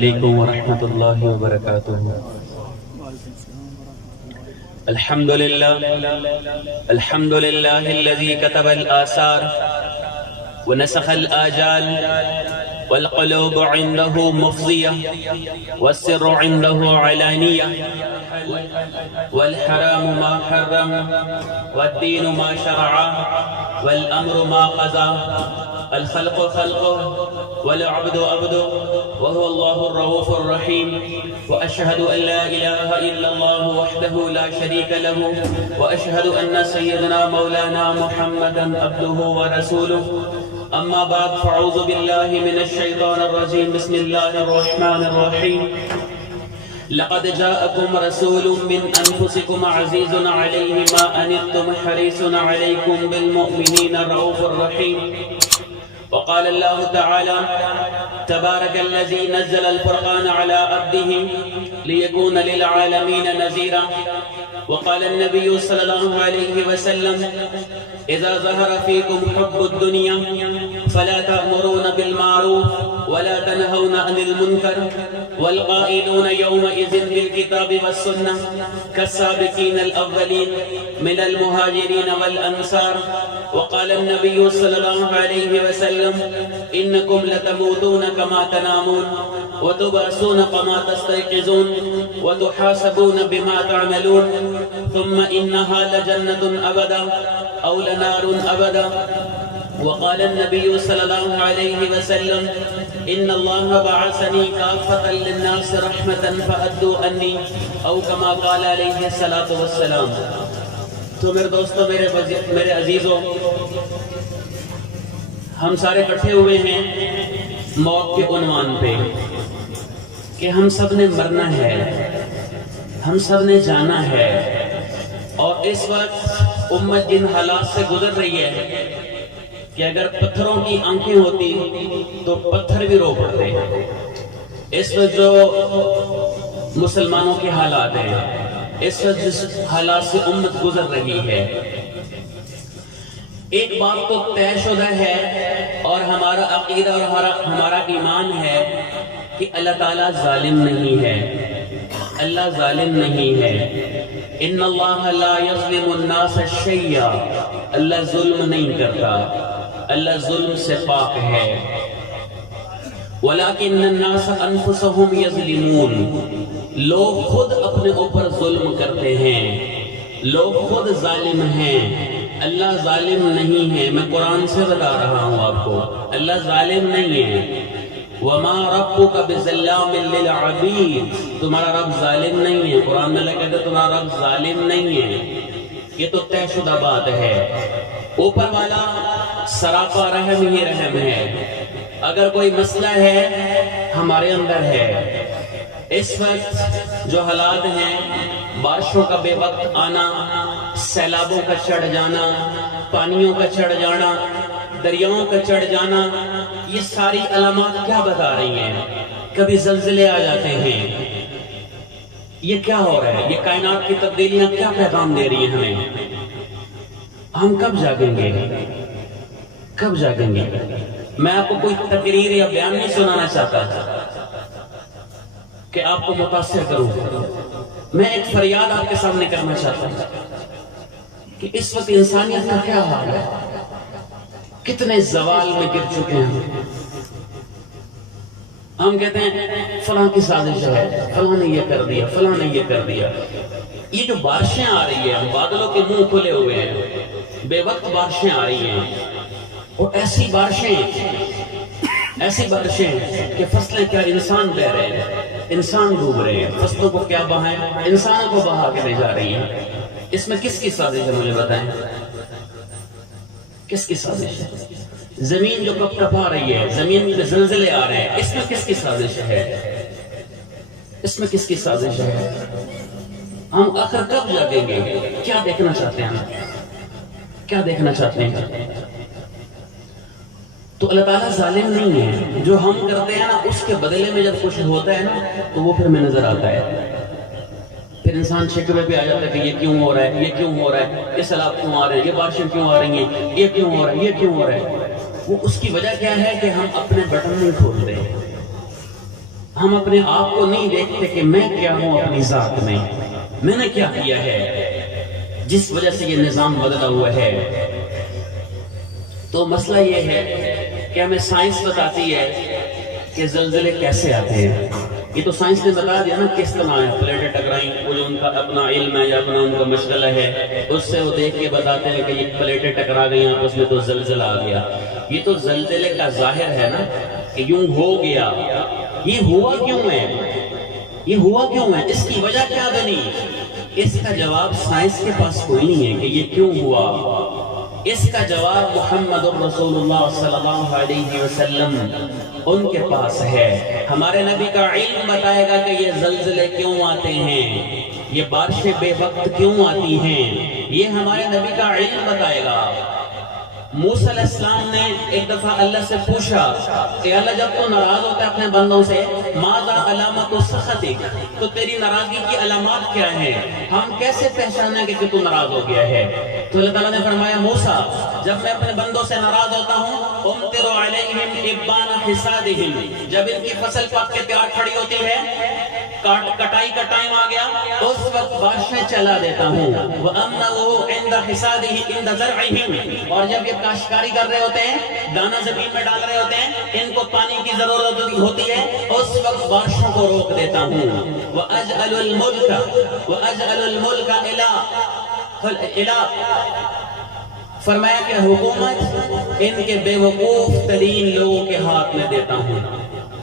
علیکم ورحمۃ اللہ وبرکاتہ۔ الحمد للہ الذی کتب الآثار ونسخ الآجال والقلوب عنده مفضية والسر عنده علانية والحرام ما حرم والدين ما شرع والأمر ما قضى الخلق خلقه والعبد عبده وهو الله الرؤوف الرحيم وأشهد أن لا إله إلا الله وحده لا شريك له وأشهد أن سيدنا مولانا محمدا عبده ورسوله أما بعد فأعوذ بالله من الشيطان الرجيم بسم الله الرحمن الرحيم لقد جاءكم رسول من أنفسكم عزيز عليه ما أنتم حريص عليكم بالمؤمنين رؤوف رحيم وقال الله تعالى تبارك الذي نزل الفرقان على عبده ليكون للعالمين نذيرا وقال النبي صلى الله عليه وسلم إذا ظهر فيكم حب الدنيا فلا تأمرون بالمعروف ولا تنهون عن المنكر والقائلون يومئذ بالكتاب والسنة كالسابقين الأولين من المهاجرين والأنصار وقال النبي صلى الله عليه وسلم إنكم لتموتون كما تنامون وتبعثون كما تستيقظون وتحاسبون بما تعملون ثم إنها لجنة أبدا أو لنار أبدا وقال النبي صلى الله عليه وسلم إن الله بعثني كافة للناس رحمة فأدوا عني أو كما قال عليه الصلاة والسلام۔ تو میرے دوستوں، میرے عزیزوں، ہم سارے اکٹھے ہوئے ہیں موت کے عنوان پہ کہ ہم سب نے مرنا ہے، ہم سب نے جانا ہے، اور اس وقت امت جن حالات سے گزر رہی ہے کہ اگر پتھروں کی آنکھیں ہوتی تو پتھر بھی رو پڑتے ہیں۔ اس وقت جو مسلمانوں کے حالات ہیں، اس وقت جس حالات سے امت گزر رہی ہے، ایک بات تو طے شدہ ہے اور ہمارا عقیدہ اور ہمارا ایمان ہے کہ اللہ تعالیٰ ظالم نہیں ہے، اللہ ظالم نہیں ہے۔ ان اللہ لا یظلم الناس شیئا، اللہ ظلم نہیں کرتا، اللہ ظلم سے پاک ہے۔ ولیکن الناس انفسهم یظلمون، لوگ خود اپنے اوپر ظلم کرتے ہیں، لوگ خود ظالم ہیں، اللہ ظالم نہیں ہے۔ میں قرآن سے بتا رہا ہوں آپ کو، اللہ ظالم نہیں ہے۔ وَمَا رَبُّكَ بِظَلَّامٍ لِّلْعَبِيدِ، تمہارا رب ظالم نہیں ہے۔ قرآن میں اللہ کہتے ہیں تمہارا رب ظالم نہیں ہے۔ یہ تو طے شدہ بات ہے۔ اوپر والا سراپا رحم ہی رحم ہے۔ اگر کوئی مسئلہ ہے ہمارے اندر ہے، اس وقت جو حالات ہیں، بارشوں کا بے وقت آنا، سیلابوں کا چڑھ جانا، پانیوں کا چڑھ جانا، دریاؤں کا چڑھ جانا، یہ ساری علامات کیا بتا رہی ہیں؟ کبھی زلزلے آ جاتے ہیں۔ یہ کیا ہو رہا ہے؟ یہ کائنات کی تبدیلیاں کیا پیغام دے رہی ہیں ہمیں؟ ہم کب جاگیں گے؟ کب جاگیں گے؟ میں آپ کو کوئی تقریر یا بیان نہیں سنانا چاہتا کہ آپ کو متاثر کروں، میں ایک فریاد آپ کے سامنے کرنا چاہتا ہوں کہ اس وقت انسانیت کا کیا حال ہے، کتنے زوال میں گر چکے ہیں۔ ہم کہتے ہیں فلاں کی سازش ہے، فلاں نے یہ کر دیا، فلاں نے یہ کر دیا۔ یہ جو بارشیں آ رہی ہیں، بادلوں کے منہ کھلے ہوئے ہیں، بے وقت بارشیں آ رہی ہیں، اور ایسی بارشیں کہ فصلیں کیا انسان بہ رہے ہیں، انسان ڈوب رہے ہیں، فصلوں کو کیا بہائیں، انسانوں کو بہا کے لے جا رہی ہیں۔ اس میں کس کی سازش ہے؟ مجھے بتائیں، کس کی سازش ہے؟ زمین جو کپ ٹپا رہی ہے، زمین میں زلزلے آ رہے ہیں، اس میں کس کی سازش ہے؟ اس میں کس کی سازش ہے؟ ہم آخر کب جاگیں گے؟ کیا دیکھنا چاہتے ہیں؟ کیا دیکھنا چاہتے ہیں؟ تو اللہ تعالیٰ ظالم نہیں ہے۔ جو ہم کرتے ہیں نا، اس کے بدلے میں جب کچھ ہوتا ہے نا، تو وہ پھر ہمیں نظر آتا ہے۔ پھر انسان شکوے پہ آ جاتا ہے کہ یہ کیوں ہو رہا ہے، یہ کیوں ہو رہا ہے، یہ سیلاب کیوں آ رہے ہیں، یہ بارشیں کیوں آ رہی ہیں، یہ کیوں ہو رہا ہے، یہ کیوں ہو رہا ہے۔ وہ اس کی وجہ کیا ہے کہ ہم اپنے بٹن نہیں کھولتے، ہم اپنے آپ کو نہیں دیکھتے کہ میں کیا ہوں اپنی ذات میں نے کیا کیا ہے جس وجہ سے یہ نظام بدلا ہوا ہے۔ تو مسئلہ یہ ہے کہ ہمیں سائنس بتاتی ہے کہ زلزلے کیسے آتے ہیں۔ یہ تو سائنس نے بتا دیا نا کس طرح ہے، پلیٹیں ٹکرائیں، وہ جو ان کا اپنا علم ہے یا اپنا ان کا مشغلہ ہے اس سے وہ دیکھ کے بتاتے ہیں کہ یہ پلیٹیں ٹکرا گئی آپس میں تو زلزلہ آ گیا۔ یہ تو زلزلے کا ظاہر ہے نا کہ یوں ہو گیا۔ یہ ہوا کیوں ہے؟ یہ ہوا کیوں ہے؟ اس کی وجہ کیا بنی؟ اس کا جواب سائنس کے پاس کوئی نہیں ہے کہ یہ کیوں ہوا۔ اس کا جواب محمد رسول اللہ صلی اللہ علیہ وسلم ان کے پاس ہے۔ ہمارے نبی کا علم بتائے گا کہ یہ زلزلے کیوں آتے ہیں، یہ بارشیں بے وقت کیوں آتی ہیں، یہ ہمارے نبی کا علم بتائے گا۔ موسیٰ علیہ السلام نے ایک دفعہ اللہ سے پوچھا کہ اللہ جب تو ناراض ہوتا ہے اپنے بندوں سے، ماذا علامت سخطک، تو تیری ناراضگی کی علامات کیا ہیں، ہم کیسے پہچانیں کہ تو ناراض ہو گیا ہے؟ تو اللہ تعالیٰ نے فرمایا موسیٰ جب میں اپنے بندوں سے ناراض ہوتا ہوں امطر علیہم ابان حصادہم، جب ان کی فصل پک کے تیار کھڑی ہوتی ہے، کٹائی کا ٹائم آ گیا، اس وقت بارشیں چلا دیتا ہوں۔ وَأَمْنَعُوا عِنْدَ حِصَادِهِ عِنْدَ زَرْعِهِمْ، اور جب یہ کاشتکاری کر رہے ہوتے ہیں، دانا زمین میں ڈال رہے ہوتے ہیں، ان کو پانی کی ضرورت ہوتی ہے، اس وقت بارشوں کو روک دیتا ہوں۔ وَأَجْعَلُ الْمُلْكَ إِلَىٰ، فرمایا کہ حکومت ان کے بے وقوف ترین لوگوں کے ہاتھ میں دیتا ہوں۔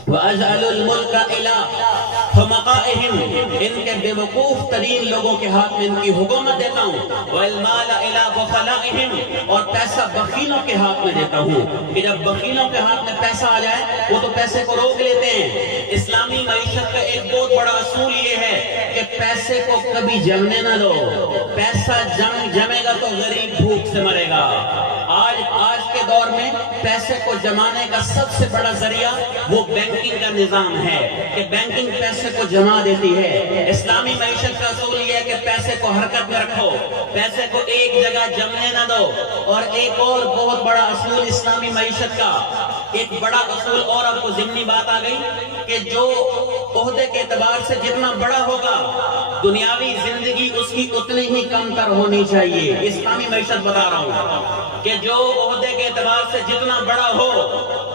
وَأَجْعَلُ الْمُلْكَ إِلَىٰ حُمَقَائِهِمْ، ان کے بے وقوف ترین لوگوں کے ہاتھ میں ان کی حکومت دیتا ہوں۔ وَالْمَالَ إِلَىٰ بُخَلَائِهِمْ، اور پیسہ بخیلوں کے ہاتھ میں دیتا ہوں کہ جب بخیلوں کے ہاتھ میں پیسہ آ جائے وہ تو پیسے کو روک لیتے ہیں۔ اسلامی معیشت کا ایک بہت بڑا اصول یہ ہے کہ پیسے کو کبھی جمنے نہ دو، پیسہ جمے گا تو غریب بھوک سے مرے گا۔ آج کے دور میں پیسے کو جمانے کا سب سے بڑا ذریعہ وہ بینکنگ کا نظام ہے کہ بینکنگ پیسے کو جمع دیتی ہے۔ اسلامی معیشت کا اصول یہ ہے کہ پیسے کو حرکت میں رکھو، پیسے کو ایک جگہ جمنے نہ دو۔ اور ایک اور بہت بڑا اصول اسلامی معیشت کا، ایک بڑا اصول اور آپ کو ضمنی بات آ گئی کہ جو عہدے کے اعتبار سے جتنا بڑا ہوگا دنیاوی زندگی اس کی اتنی ہی کم تر ہونی چاہیے۔ اسلامی معیشت بتا رہا ہوں کہ جو عہدے کے اعتبار سے جتنا بڑا ہو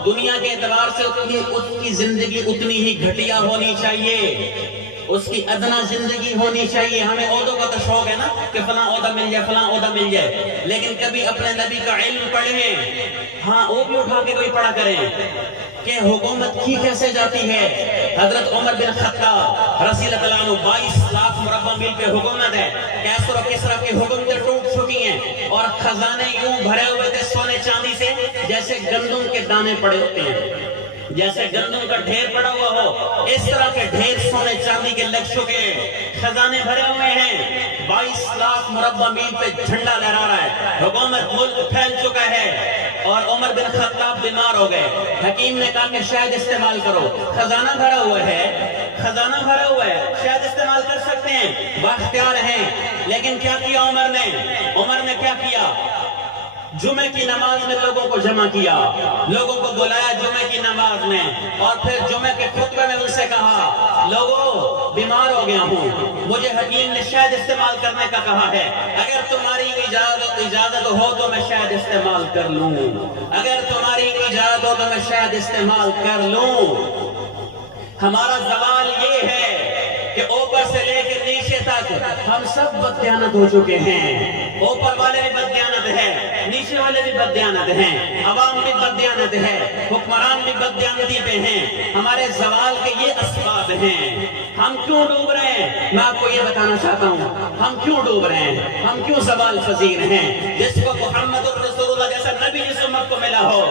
دنیا کے اعتبار سے اس کی زندگی اتنی ہی گھٹیا ہونی چاہیے، اس کی ادنا زندگی ہونی چاہیے۔ ہمیں عہدوں کا تو شوق ہے نا کہ فلاں عہدہ مل جائے، فلاں عہدہ مل جائے، لیکن کبھی اپنے نبی کا علم پڑھیں، ہاں وہ بھی اٹھا کے کوئی پڑھا کریں کہ حکومت کی کیسے جاتی ہے۔ حضرت عمر بن خطاب رضی اللہ عنہ 22 لاکھ مربع میل پہ حکومت ہے، کیسر و کسرا کی حکومتیں ٹوٹ چکی ہیں اور خزانے یوں بھرے ہوئے تھے سونے چاندی سے جیسے گندم کے دانے پڑے ہوتے ہیں، جیسے گندم کا ڈھیر پڑا ہوا ہو اس طرح کے ڈھیر سونے چاندی کے لگ چکے ہیں، خزانے بھرے ہوئے ہیں۔ 22 لاکھ مربع میل پہ جھنڈا لہرا رہا ہے، حکومت ملک پھیل چکا ہے۔ اور عمر بن خطاب بیمار ہو گئے، حکیم نے کہا کہ شاید استعمال کرو، خزانہ بھرا ہوا ہے، خزانہ بھرا ہوا ہے، شاید استعمال کر سکتے ہیں، بااختیار ہیں۔ لیکن کیا کیا عمر نے کیا کیا؟ جمعہ کی نماز میں لوگوں کو جمع کیا، لوگوں کو بلایا جمعہ کی نماز میں، اور پھر جمعہ کے خطبے میں ان سے کہا لوگوں بیمار ہو گیا ہوں، مجھے حکیم نے شاید استعمال کرنے کا کہا ہے، اگر تمہاری اجازت ہو تو میں شاید استعمال کر لوں، اگر تمہاری اجازت ہو تو میں شاید استعمال کر لوں۔ ہمارا سوال یہ ہے کہ اوپر سے لے کے نیچے تک ہم سب بددیانت ہو چکے ہیں، اوپر والے بھی بددیانت ہیں، نیچے والے بھی بددیانت ہیں، عوام بھی بددیانت ہے، حکمران بھی بددیانتی پہ ہیں۔ ہمارے زوال کے یہ اسباب ہیں۔ ہم کیوں ڈوب رہے ہیں؟ میں آپ کو یہ بتانا چاہتا ہوں ہم کیوں ڈوب رہے ہیں، ہم کیوں زوال پذیر ہیں۔ جس کو محمد الرسول اللہ جیسا نبی جس امت کو ملا ہو،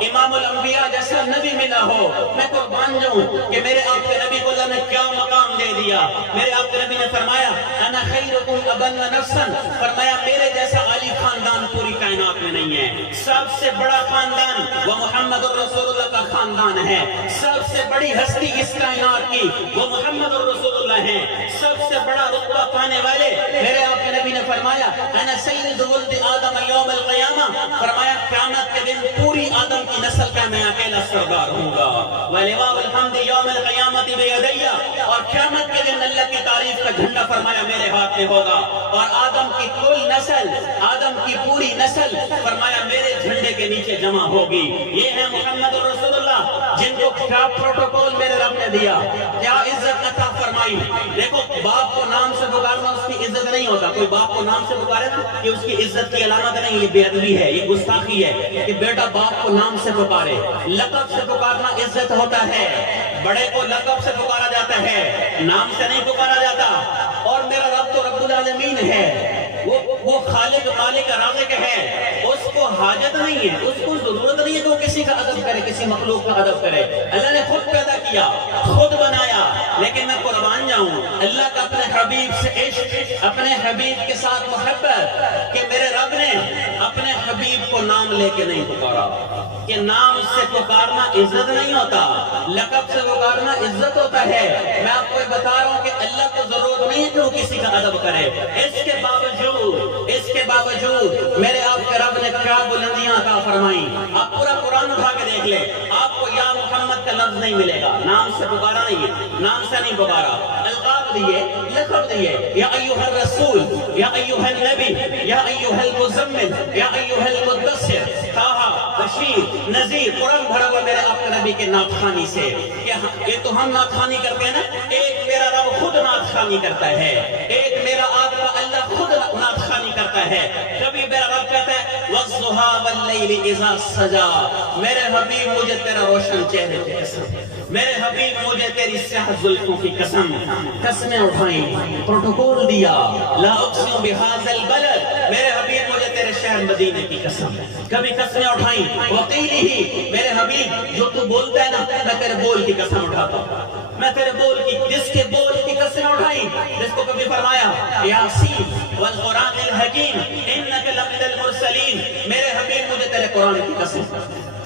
امام الانبیاء جیسا نبی ملا ہو، میں قربان جاؤں کہ میرے آپ کے نبی کو اللہ نے کیا مقام دے دیا۔ میرے آپ کے نبی نے فرمایا انا خیرکم ابا نفسا، فرمایا میرے جیسا عالی خاندان پوری کائنات میں نہیں ہے۔ سب سے بڑا خاندان وہ محمد الرسول اللہ کا خاندان ہے، سب سے بڑی ہستی اس کائنات کی وہ محمد الرسول اللہ ہے، سب سے بڑا رتبہ پانے والے میرے آپ کے نبی نے فرمایا انا سید ولد آدم یوم القیامہ، فرمایا قیامت قیامت کے دن پوری آدم کی نسل کا میں اکیلا سردار ہوں گا. وَلِوَاءُ الْحَمْدِ يَوْمَ الْقِيَامَةِ بِيَدَيَّ, اور قیامت کے دن اللہ کی تعریف کا جھنڈا فرمایا میرے ہاتھ میں ہوگا. اور آدم کی کل نسل, آدم کی پوری نسل فرمایا میرے جھنڈے کے نیچے جمع ہوگی. یہ ہے محمد رسول اللہ جن کو کیا پروٹوکول میرے رب نے دیا, کیا عزت عطا فرمائی. دیکھو باپ کو نام سے پکارنا اس کی عزت نہیں ہوتا. کوئی باپ کو نام سے پکارے نا کہ اس کی عزت کی علامت نہیں, یہ بے ادبی ہے, یہ گستاخی ہے کہ بیٹا باپ کو نام سے پکارے. لقب سے پکارنا عزت ہوتا ہے. بڑے کو لقب سے پکارا جاتا ہے, نام سے نہیں پکارا جاتا. اور میرا رب تو رب العالمین ہے, وہ خالق مالک رازق ہے. اس کو حاجت نہیں ہے, اس کو ضرورت نہیں ہے کہ وہ کسی کا ادب کرے, کسی مخلوق کا ادب کرے. اللہ نے خود پیدا کیا, خود بنایا. لیکن میں قربان جاؤں اللہ کا اپنے حبیب سے عشق, اپنے حبیب کے ساتھ محبت, کہ میرے رب نے اپنے حبیب کو نام لے کے نہیں پکارا. کہ نام سے پکارنا عزت نہیں ہوتا, لقب سے پکارنا عزت ہوتا ہے. میں آپ کو بتا رہا ہوں کہ اللہ کو ضرورت نہیں ہے کہ وہ کسی کا ادب کرے. اس کے باوجود میرے آپ کے رب نے کیا بلندیاں عطا فرمائیں. آپ پورا قرآن اٹھا کے دیکھ لیں, آپ کو یا محمد کا لفظ نہیں ملے گا. نام سے پکارا نہیں ہے, نام سے نہیں پکارا. القاب دیے, لقب دیے, یا ایھا الرسول, یا ایھا النبی, یا ایھا المزمل, یا ایھا المدثر, طٰہٰ, بشیر, نذیر. قرآن بھرا ہوا میرے آپ کے نبی کے نعت خوانی سے. یہ تو ہم نعت خوانی کرتے ہیں نا, ایک میرا رب خود نعت خوانی کرتا ہے, ایک میرا آپ کا اللہ خود نعت خوانی کرتا ہے. کبھی میرا رب کہتا ہے وَالضُّحَىٰ وَاللَّيْلِ إِذَا سَجَىٰ, میرے حبیب مجھے تیرا روشن چہرے کی قسم, میرے حبیب مجھے تیری سیاہ زلفوں کی قسم. قسمیں اٹھائیں, پروٹوکول دیا, لا اقسم بہذا البلد, میرے حبیب مجھے تیرے شہر مدینے کی قسم. کبھی قسمیں اٹھائیں وقیلہ, میرے حبیب جو تو بولتا ہے نا میں تیرے بول کی قسم اٹھاتا ہوں, میں تیرے بول کی, جس کے بول کی قسم اٹھائی. جس کو کبھی فرمایا یاسین والقرآن الحکیم انک لمن المرسلین, میرے حبیب مجھے تیرے قرآن کی قسم.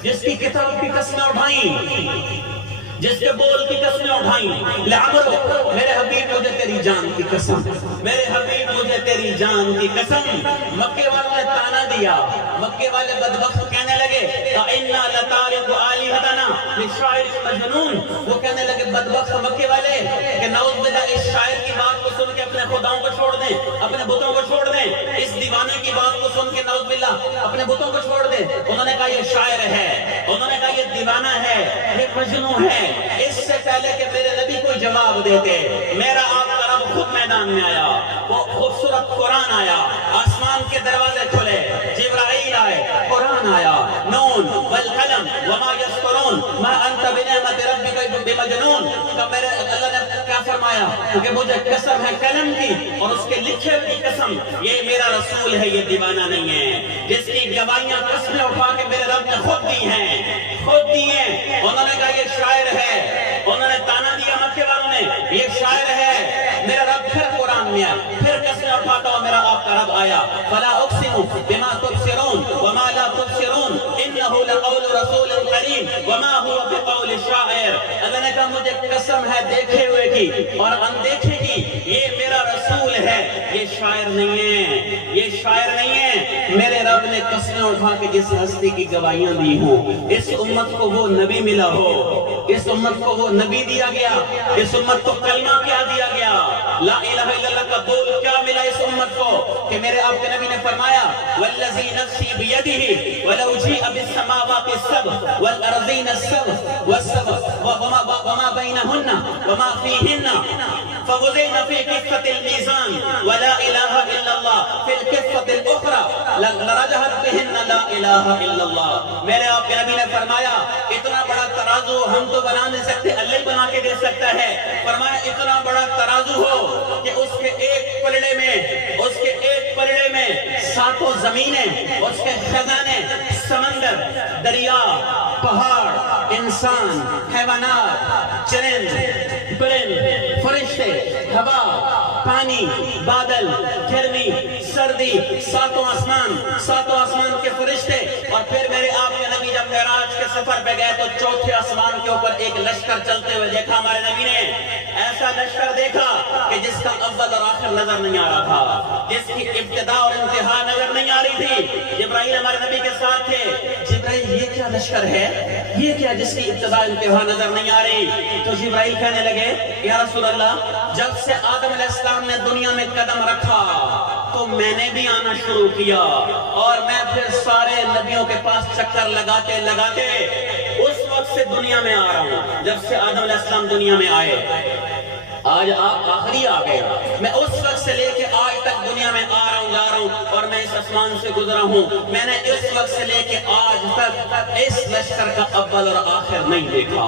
جس کی کتاب کی قسمیں اٹھائیں, جس کے بول کی قسمیں اٹھائیں. لعمرو, میرے حبیب مجھے تیری جان کی قسم, میرے حبیب مجھے تیری جان کی قسم. مکے والوں نے تانا دیا, مکے والے بدبخت کہنے لگے اِنَّا لَتَارِكُ آلِهَتَنَا لِلشَّاعِرِ الْمَجْنُونِ, وہ کہنے لگے بدبخت مکے والے کہ نعوذ باللہ اس شاعر کی بات کو سن کے اپنے خداؤں کو چھوڑ دیں, اپنے بتوں کو چھوڑ دیں. اس دیوانے کی بات کو سن کے نعوذ باللہ اپنے بتوں کو چھوڑ دیں. انہوں نے کہا یہ شاعر ہے, انہوں نے کہا یہ دیوانہ ہے, یہ مجنون ہے. اس سے پہلے کہ میرے نبی کو جواب دیتے, میرا آپ کا رب خود میدان میں آیا, وہ خوبصورت قرآن آیا, آسمان کے دروازے کھلے, جبرائیل آئے, قرآن آیا, نون والقلم وما یسطرون ما انت بنعمت ربک بمجنون. تو میرے اللہ نے کیا فرمایا, کہ مجھے قسم ہے قلم کی اور اس کے لکھے کی قسم, یہ میرا رسول ہے, یہ دیوانہ نہیں ہے. جس کی گواہیاں قسمیں اٹھا کے میرے رب نے خود دی ہیں, خود دی ہیں. انہوں نے کہا یہ شاعر ہے, انہوں نے تانا دیا مکے والوں نے, یہ شاعر ہے. میرا رب پھر قرآن میں آیا, پھر قسمیں اٹھاتا ہوں, میرا آپ کا رب آیا. فلا اقسم بما تبصرون وما لا تبصرون انه لقول رسول کریم وما هو بقول الشاعر. اللہ نے کہا مجھے قسم ہے دیکھے ہوئے کی اور اندیکھے کی, یہ میرا رسول ہے, یہ شاعر نہیں ہے, یہ شاعر نہیں ہے. میرے رب نے قسمیں اٹھا کے جس ہستی کی گواہیاں دی ہوں, اس امت کو وہ نبی ملا ہو, اس امت کو وہ نبی دیا گیا, اس امت کو کلمہ کیا دیا گیا, لا الہ الا اللہ کا بول کیا ملا اس امت کو, کہ میرے آپ کے نبی نے فرمایا والذی نفسی بیدہ ولو جیء بالسماوات السبع والارضین السبع وما بینہن وما فیہن فوزین فی کفۃ المیزان ولا الہ الا اللہ فی الکفۃ الاخرى لرجحت بہن لا الہ الا اللہ. میرے آپ کے نبی نے فرمایا اتنا بڑا ترازو ہم تو بنا نہیں سکتے, اللہ ہی بنا کے دے سکتا ہے. فرمایا اتنا بڑا ترازو ہو کہ اس کے ایک پلڑے میں, اس کے ایک پلڑے میں ساتوں زمینیں, اس کے خزانے, سمندر, دریا, پہاڑ, انسان, حیوانات, چرند, پرند, فرشتے, ہوا, پانی, بادل, گرمی, سردی, ساتوں آسمان کے فرشتے. اور پھر میرے آپ کے نبی جب معراج کے سفر پہ گئے تو چوتھے آسمان کے اوپر ایک لشکر چلتے ہوئے دیکھا. ہمارے نبی نے ایسا لشکر دیکھا کہ جس کا اول اور آخر نظر نہیں آ رہا تھا, جس کی ابتدا اور انتہا نظر نہیں آ رہی تھی. جبرائیل ہمارے نبی کے ساتھ تھے, جبرائیل یہ کیا لشکر ہے، یہ کیا جس کی ابتدا انتہا نظر نہیں آ رہی؟ تو جبرائیل کہنے لگے یا رسول اللہ جب سے آدم علیہ السلام نے دنیا میں قدم رکھا تو میں نے بھی آنا شروع کیا، اور میں پھر سارے نبیوں کے پاس چکر لگاتے لگاتے اس وقت سے دنیا میں آ رہا ہوں جب سے آدم علیہ السلام دنیا میں آئے۔ آج آپ آخری آ گئے، میں اس وقت سے لے کے آج تک دنیا میں آ رہا ہوں جا رہا ہوں، اور میں اس آسمان سے گزرا ہوں، میں نے اس وقت سے لے کے آج تک اس لشکر کا اول اور آخر نہیں دیکھا۔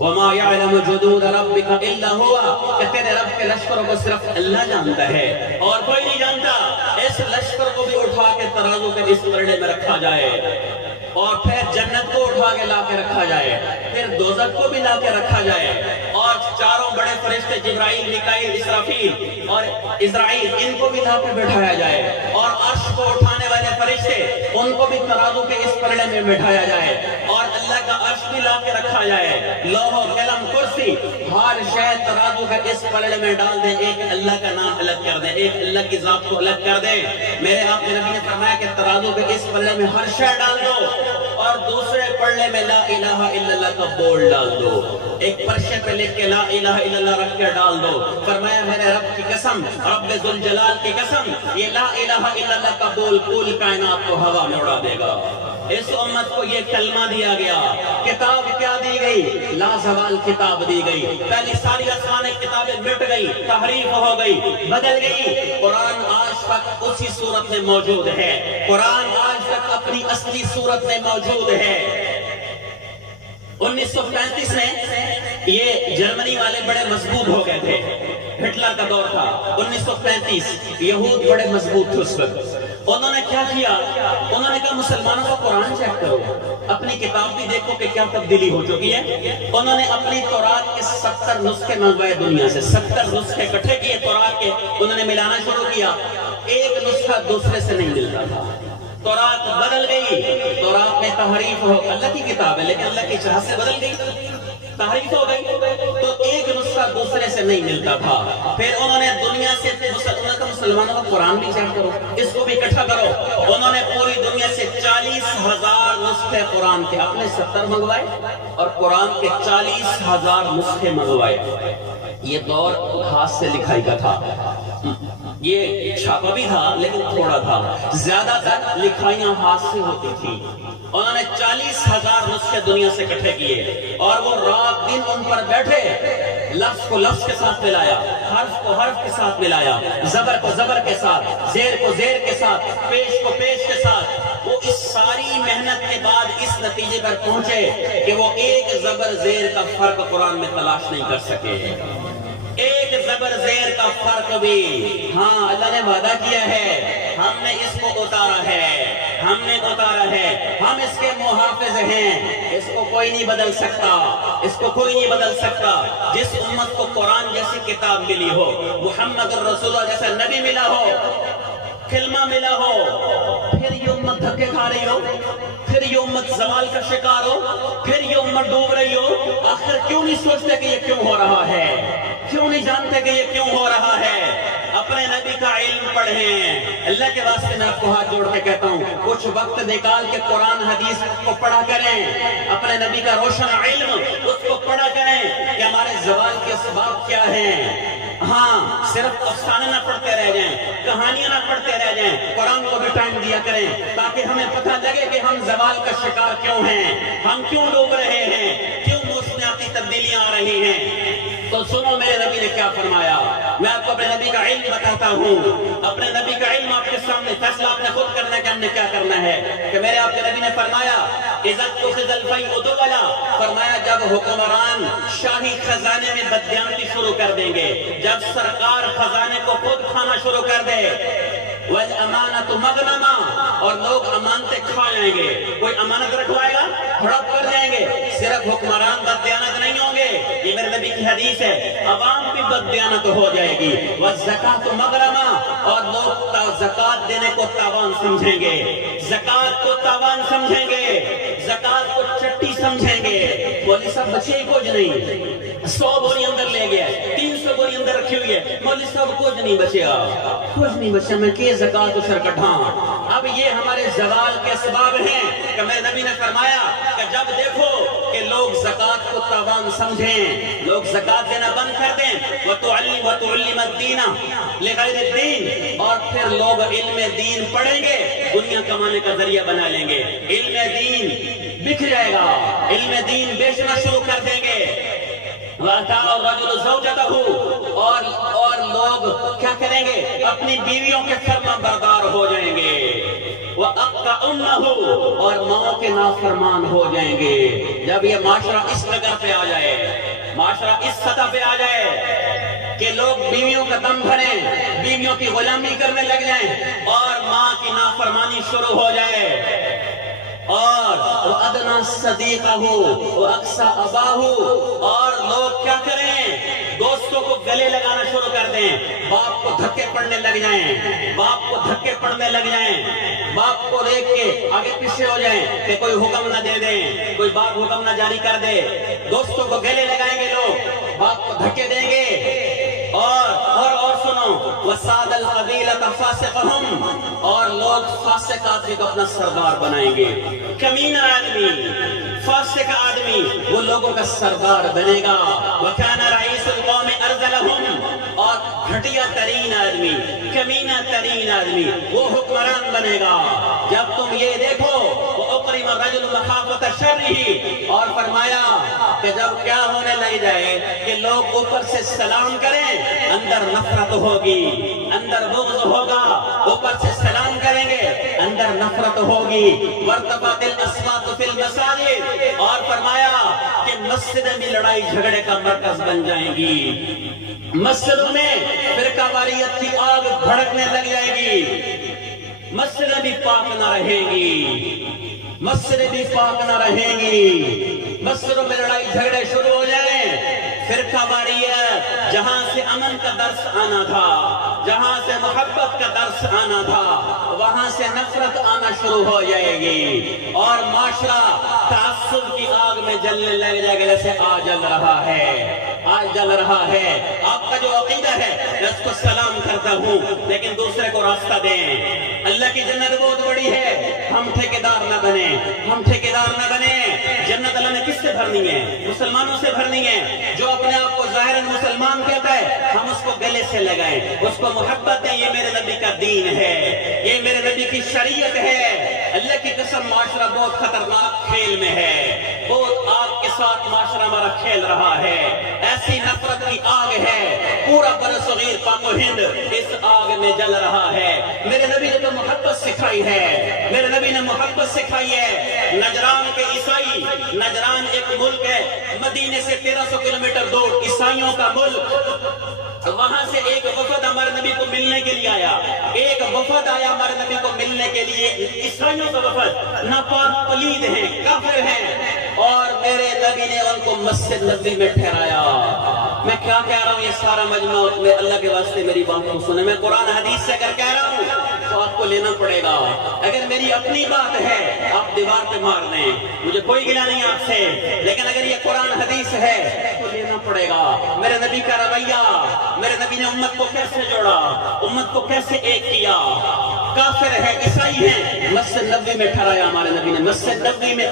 وَمَا يَعْلَمُ جُنُودَ رَبِّكَ إِلَّا هُوَ، کہ تیرے رب کے لشکروں کو صرف اللہ جانتا ہے اور کوئی نہیں جانتا۔ اس لشکر کو بھی اٹھا کے ترازو کے اس پرڑے میں رکھا جائے، اور پھر جنت کو اٹھا کے لا کے رکھا جائے، پھر دوزخ کو بھی لا کے رکھا جائے، اور چاروں بڑے فرشتے جبرائیل، میکائیل، اسرافیل اور اسرائیل ان کو بھی لا کے بٹھایا جائے، اور عرش کو اٹھانے والے فرشتے ان کو بھی ترازو کے اس پرڑے میں بٹھایا جائے، اور اللہ کا عرش بھی لا کے رکھا جائے، لوح و قلم کرسی ہر شے ترازو کے اس پرڑے میں ڈال دیں، ایک اللہ کا نام الگ کر دیں، ایک اللہ کی ذات کو الگ کر دیں۔ میرے آپ کے نبی نے فرمایا کہ ترازو کے اس پرڑے میں ہر شے ڈال دو، اور دوسرے پڑھنے میں لا الہ الا اللہ کا بورڈ ڈال دو، ایک پرچے پہ لکھ کے لا الہ الا اللہ رکھ کے ڈال دو۔ فرمایا میرے رب کی قسم، رب ذوالجلال کی قسم، یہ لا الہ الا اللہ کا بول پوری کائنات کو ہوا میں اڑا دے گا۔ اس امت کو یہ کلمہ دیا گیا، کتاب کیا دی گئی؟ لا زوال کتاب دی گئی۔ پہلی ساری آسمانی کتابیں مٹ گئی، تحریف ہو گئی، بدل گئی، قرآن آج تک اسی صورت میں موجود ہے، قرآن آج تک اپنی اصلی صورت میں موجود ہے۔ 1935 میں یہ جرمنی والے بڑے مضبوط ہو گئے تھے، ہٹلر کا دور تھا 1935، یہود بڑے مضبوط تھے اس وقت۔ انہوں نے کیا کیا؟ انہوں نے کہا مسلمانوں کا قرآن چیک کرو، اپنی کتاب بھی دیکھو کہ کیا تبدیلی ہو چکی ہے۔ انہوں نے اپنی تورات کے 70 نسخے منگوائے دنیا سے، 70 نسخے اکٹھے کیے تورات کے، انہوں نے ملانا شروع کیا، ایک نسخہ دوسرے سے نہیں ملتا تھا۔ تورات بدل گئی، تورات میں تحریف ہو، اللہ کی کتاب ہے لیکن اللہ کی چاہت سے بدل گئی، تحریف ہو گئی، تو ایک نسخہ دوسرے سے نہیں ملتا تھا۔ پھر انہوں نے دنیا سے مسلمانوں کا قرآن بھی چیک کرو، اس کو بھی اکٹھا کرو۔ انہوں نے پوری دنیا سے 40,000 نسخے قرآن کے، اپنے 70 منگوائے اور قرآن کے 40,000 نسخے منگوائے۔ یہ دور ہاتھ سے لکھائی کا تھا، یہ چھاپا بھی تھا لیکن تھوڑا تھا، زیادہ تر لکھائیاں ہاتھ سے ہوتی تھی۔ انہوں نے 40,000 نسخے دنیا سے اکٹھے کیے، اور وہ رات دن ان پر بیٹھے، لفظ کو لفظ کے ساتھ ملایا، حرف کو حرف کے ساتھ ملایا، زبر کو زبر کے ساتھ، زیر کو زیر کے ساتھ، پیش کو پیش کے ساتھ۔ وہ اس ساری محنت کے بعد اس نتیجے پر پہنچے کہ وہ ایک زبر زیر کا فرق قرآن میں تلاش نہیں کر سکے، ایک زبر زیر کا فرق بھی۔ ہاں اللہ نے وعدہ کیا ہے، ہم نے اس کو اتارا ہے، ہم نے اتارا ہے، ہم اس کے محافظ ہیں، اس کو کوئی نہیں بدل سکتا، اس کو کوئی نہیں بدل سکتا۔ جس امت کو قرآن جیسی کتاب ملی ہو، محمد الرسول اللہ جیسا نبی ملا ہو، کلمہ ملا ہو، پھر یہ امت دھکے کھا رہی ہو، پھر یہ امت زوال کا شکار ہو، پھر یہ امت ڈوب رہی ہو، آخر کیوں نہیں سوچتے کہ یہ کیوں ہو رہا ہے؟ کیوں نہیں جانتے کہ یہ کیوں ہو رہا ہے؟ اپنے نبی کا علم پڑھیں۔ اللہ کے واسطے میں آپ کو ہاتھ جوڑ کے کہتا ہوں، کچھ وقت نکال کے قرآن حدیث کو پڑھا کریں، اپنے نبی کا روشن علم اس کو پڑھا کریں کہ ہمارے زوال کے اسباب کیا ہیں۔ ہاں صرف افسانے نہ پڑھتے رہ جائیں، کہانیاں نہ پڑھتے رہ جائیں، قرآن کو بھی ٹائم دیا کریں تاکہ ہمیں پتہ لگے کہ ہم زوال کا شکار کیوں ہیں، ہم کیوں ڈوب رہے ہیں، کیوں موسمیاتی تبدیلیاں آ رہی ہیں۔ تو سنو میرے نبی نے کیا فرمایا، میں آپ کو اپنے نبی کا علم بتاتا ہوں، اپنے نبی کا علم آپ کے سامنے، فیصلہ آپ نے خود کرنا ہے کہ ہم نے کیا کرنا ہے۔ کہ میرے آپ کے نبی نے فرمایا عزت کو خزل فی ادولا، فرمایا جب حکمران شاہی خزانے میں بددیانتی شروع کر دیں گے، جب سرکار خزانے کو خود کھانا شروع کر دے، والامانۃ مغنما، اور لوگ امانتیں کھا جائیں گے، کوئی امانت رکھوائے گا، ہڑپ کر جائیں گے، صرف حکمران بددیانت نہیں ہوں گے، یہ میرے نبی کی حدیث ہے، عوام بھی بددیانت ہو جائے گی، والزکاۃ مغرما، اور لوگ زکات دینے کو تاوان سمجھیں گے، زکات کو تاوان سمجھیں گے، زکات کو چٹی سمجھیں گے۔ مولوی صاحب بچے ہی کچھ نہیں، 100 بوری اندر لے گیا، 300 بوری اندر رکھی ہوئی ہے، مولوی صاحب کچھ نہیں بچیا، کچھ نہیں بچیا، میں کہ زکات اسر کٹھاں، اب یہ ہمارے زوال کے اسباب ہیں کہ میرے نبی نے فرمایا کہ جب دیکھو کہ لوگ زکوٰۃ کو تاوان سمجھیں، لوگ زکوٰۃ دینا بند کر دیں، وَتُعَلِّمَ الدِّينَ لِغَيْرِ الدِّينِ، اور پھر لوگ علم دین پڑھیں گے، دنیا کمانے کا ذریعہ بنا لیں گے، علم دین بک جائے گا، علم دین بیچنا شروع کر دیں گے، وَأَتَاعَ الرَّجُلُ زَوْجَتَهُ، اور لوگ کیا کریں گے؟ اپنی بیویوں کے فرما بردار ہو جائیں گے، وَأَقَّ أُمَّهُ، اور ماں کے نافرمان ہو جائیں گے۔ جب یہ معاشرہ اس جگہ پہ آ جائے، معاشرہ اس سطح پہ آ جائے کہ لوگ بیویوں کا دم بھریں، بیویوں کی غلامی کرنے لگ جائیں اور ماں کی نافرمانی شروع ہو جائے، اور وَأَدْنَا صَدِيقَهُ وَأَقْصَى أَبَاهُ، اور لوگ کیا کریں؟ دوستوں کو گلے لگانا شروع کر دیں، باپ کو دھکے پڑنے لگ جائیں، باپ کو دھکے پڑنے لگ جائیں، باپ کو دیکھ کے آگے پیچھے ہو جائیں کہ کوئی حکم نہ دے دیں، کوئی باپ حکم نہ جاری کر دے، دوستوں کو گلے لگائیں گے لوگ، باپ کو دھکے دیں گے، اور سنو وَسَادَ الْقَبِيلَةَ فَاسِقَهُمْ، اور لوگ فاسق آدمی کو اپنا سردار بنائیں گے، کمینہ آدمی، فاسق آدمی وہ لوگوں کا سردار بنے گا، وَكَانَ رَئِيسُ الْقَوْمِ أَرْذَلَهُمْ، اور گھٹیا ترین آدمی، کمینہ ترین آدمی وہ حکمران بنے گا۔ جب تم یہ دیکھو وَأُقْرِمَ الرَّجُلُ مَخَافَةَ شَرِّهِ، اور فرمایا کہ جب کیا ہونے لگ جائے کہ لوگ اوپر سے سلام کریں، اندر نفرت ہوگی، اندر بغض ہوگا، اوپر سے سلام کریں گے اندر نفرت ہوگی، وَارْتَفَعَتِ الْأَصْوَاتُ فِي الْمَسَاجِدِ، اور فرمایا کہ مسجدیں بھی لڑائی جھگڑے کا مرکز بن جائیں گی، مسجدوں میں فرقہ واریت کی آگ بھڑکنے لگ جائے گی، مسجدیں بھی پاک نہ رہیں گی، مسجدیں بھی پاک نہ رہیں گی، مسجدوں میں لڑائی جھگڑے شروع ہو جائیں، فرقہ واریت جہاں سے امن کا درس آنا تھا، جہاں سے محبت کا درس آنا تھا، وہاں سے نفرت آنا شروع ہو جائے گی، اور معاشرہ تعصب کی آگ میں جلنے لگ جائے گا، جیسے آج جل رہا ہے، آج جل رہا ہے۔ آپ کا جو عقیدہ ہے میں اس کو سلام کرتا ہوں، لیکن دوسرے کو راستہ دیں۔ اللہ کی جنت بہت بڑی ہے، ہم ٹھیکیدار نہ بنے، ہم ٹھیکیدار نہ بنے۔ جنت اللہ نے کس سے بھرنی ہے؟ مسلمانوں سے بھرنی ہے۔ جو اپنے آپ کو ظاہراً مسلمان کہتا ہے ہم اس کو گلے سے لگائیں، اس کو محبت دیں، یہ میرے نبی کا دین ہے، یہ میرے نبی کی شریعت ہے۔ اللہ کی قسم معاشرہ بہت خطرناک کھیل میں ہے، بہت آگ کے ساتھ معاشرہ ہمارا کھیل رہا ہے، ایسی نفرت کی آگ ہے، پورا برصغیر پاک و ہند اس آگ میں جل رہا ہے۔ میرے نبی نے تو محبت سکھائی ہے، میرے نبی نے محبت سکھائی ہے۔ نجران کے عیسائی، نجران ایک ملک ہے مدینے سے 1300 کلومیٹر دور، عیسائیوں کا ملک، وہاں سے ایک وفد ہمارے نبی کو ملنے کے لیے آیا، ایک وفد آیا ہمارے نبی کو ملنے کے لیے، عیسائیوں کا وفد، ناپاک پلید ہیں، کافر ہیں، اور میرے نبی نے ان کو مسجد نبوی میں ٹھہرایا۔ میں کیا کہہ رہا ہوں، یہ سارا مجمع میں اللہ کے واسطے میری بات کو سنیں، میں قرآن حدیث سے اگر کہہ رہا ہوں تو آپ کو لینا پڑے گا۔ اگر میری اپنی بات ہے آپ دیوار پہ مار دیں، مجھے کوئی گلہ نہیں آپ سے، لیکن اگر یہ قرآن حدیث ہے تو لینا پڑے گا۔ میرے نبی کا رویہ، میرے نبی نے امت کو کیسے جوڑا، امت کو کیسے ایک کیا۔ کافر ہے، عیسائی ہیں، مسجد نبوی میں ٹھہرایا ہمارے نبی نے، مسجد نبوی میں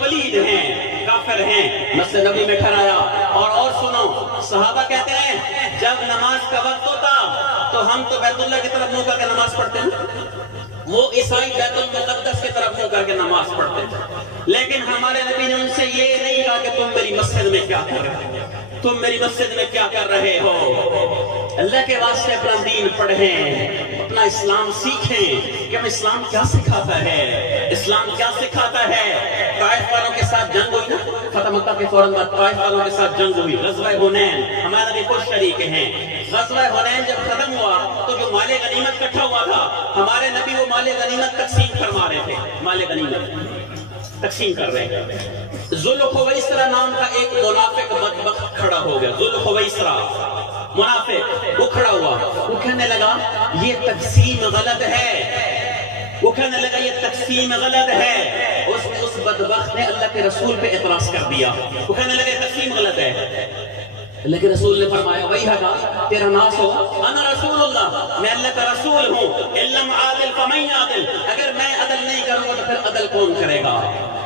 پلید ہیں، کافر ہیں، مسجد نبوی میں ٹھہرایا۔ اور سنو، صحابہ کہتے ہیں جب نماز کا وقت ہوتا تو ہم تو بیت اللہ کی طرف منہ کر کے نماز پڑھتے ہیں، وہ عیسائی بیت المقدس کی طرف منہ کر کے نماز پڑھتے ہیں، لیکن ہمارے نبی نے ان سے یہ نہیں کہا کہ تم میری مسجد میں کیا کر رہے ہو، تم میری مسجد میں کیا کر رہے ہو۔ اللہ کے واسطے اپنا دین پڑھیں، اپنا اسلام سیکھیں کہ ہم اسلام کیا سکھاتا ہے، اسلام کیا سکھاتا ہے۔ طائف والوں کے ساتھ جنگ ہوئی نا، فتح مکہ کے فوراً بعد طائف والوں کے ساتھ جنگ ہوئی، غزوہ حنین، ہمارے نبی خود شریک ہیں۔ غزوہ حنین جب ختم ہوا تو جو مال غنیمت اکٹھا ہوا تھا، ہمارے نبی وہ مال غنیمت تقسیم فرما رہے تھے، مال غنیمت تقسیم کر رہے ہیں۔ ذوالخویسرہ نام کا ایک منافق بدبخت کھڑا ہو گیا، ذوالخویسرہ منافق، وہ کھڑا ہوا، وہ کہنے لگا یہ تقسیم غلط ہے، وہ کہنے لگا یہ تقسیم غلط ہے۔ اس بدبخت نے اللہ کے رسول پہ اعتراض کر دیا، وہ کہنے لگا یہ تقسیم غلط ہے۔ اللہ کے رسول نے فرمایا وہی ہے تیرا ناس ہو، انا رسول اللہ، میں اللہ کا رسول ہوں، علم عادل فمن یعدل، اگر میں عدل نہیں کروں گا تو پھر عدل کون کرے گا؟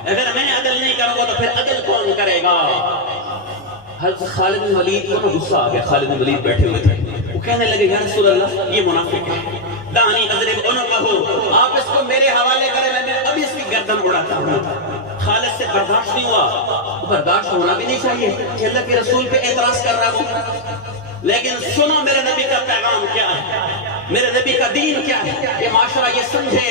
اگر میں عدل نہیں کروں گا تو پھر عدل کون کرے گا؟ حضرت خالد بن ولید کو غصہ آ گیا. خالد بن ولید بیٹھے ہوئے تھے، وہ کہنے لگے یا رسول اللہ یہ منافق ہے، دانی اضرب عنقہ، آپ اس کو میرے حوالے کریں، میں ابھی اس کی گردن اڑاتا ہوں. خالد سے برداشت نہیں ہوا، برداشت ہونا بھی نہیں چاہیے کہ اللہ کے رسول پہ اعتراض کر رہا ہوں. لیکن سنو میرے نبی کا پیغام کیا ہے، میرے نبی کا دین کیا ہے، یہ معاشرہ یہ سمجھے.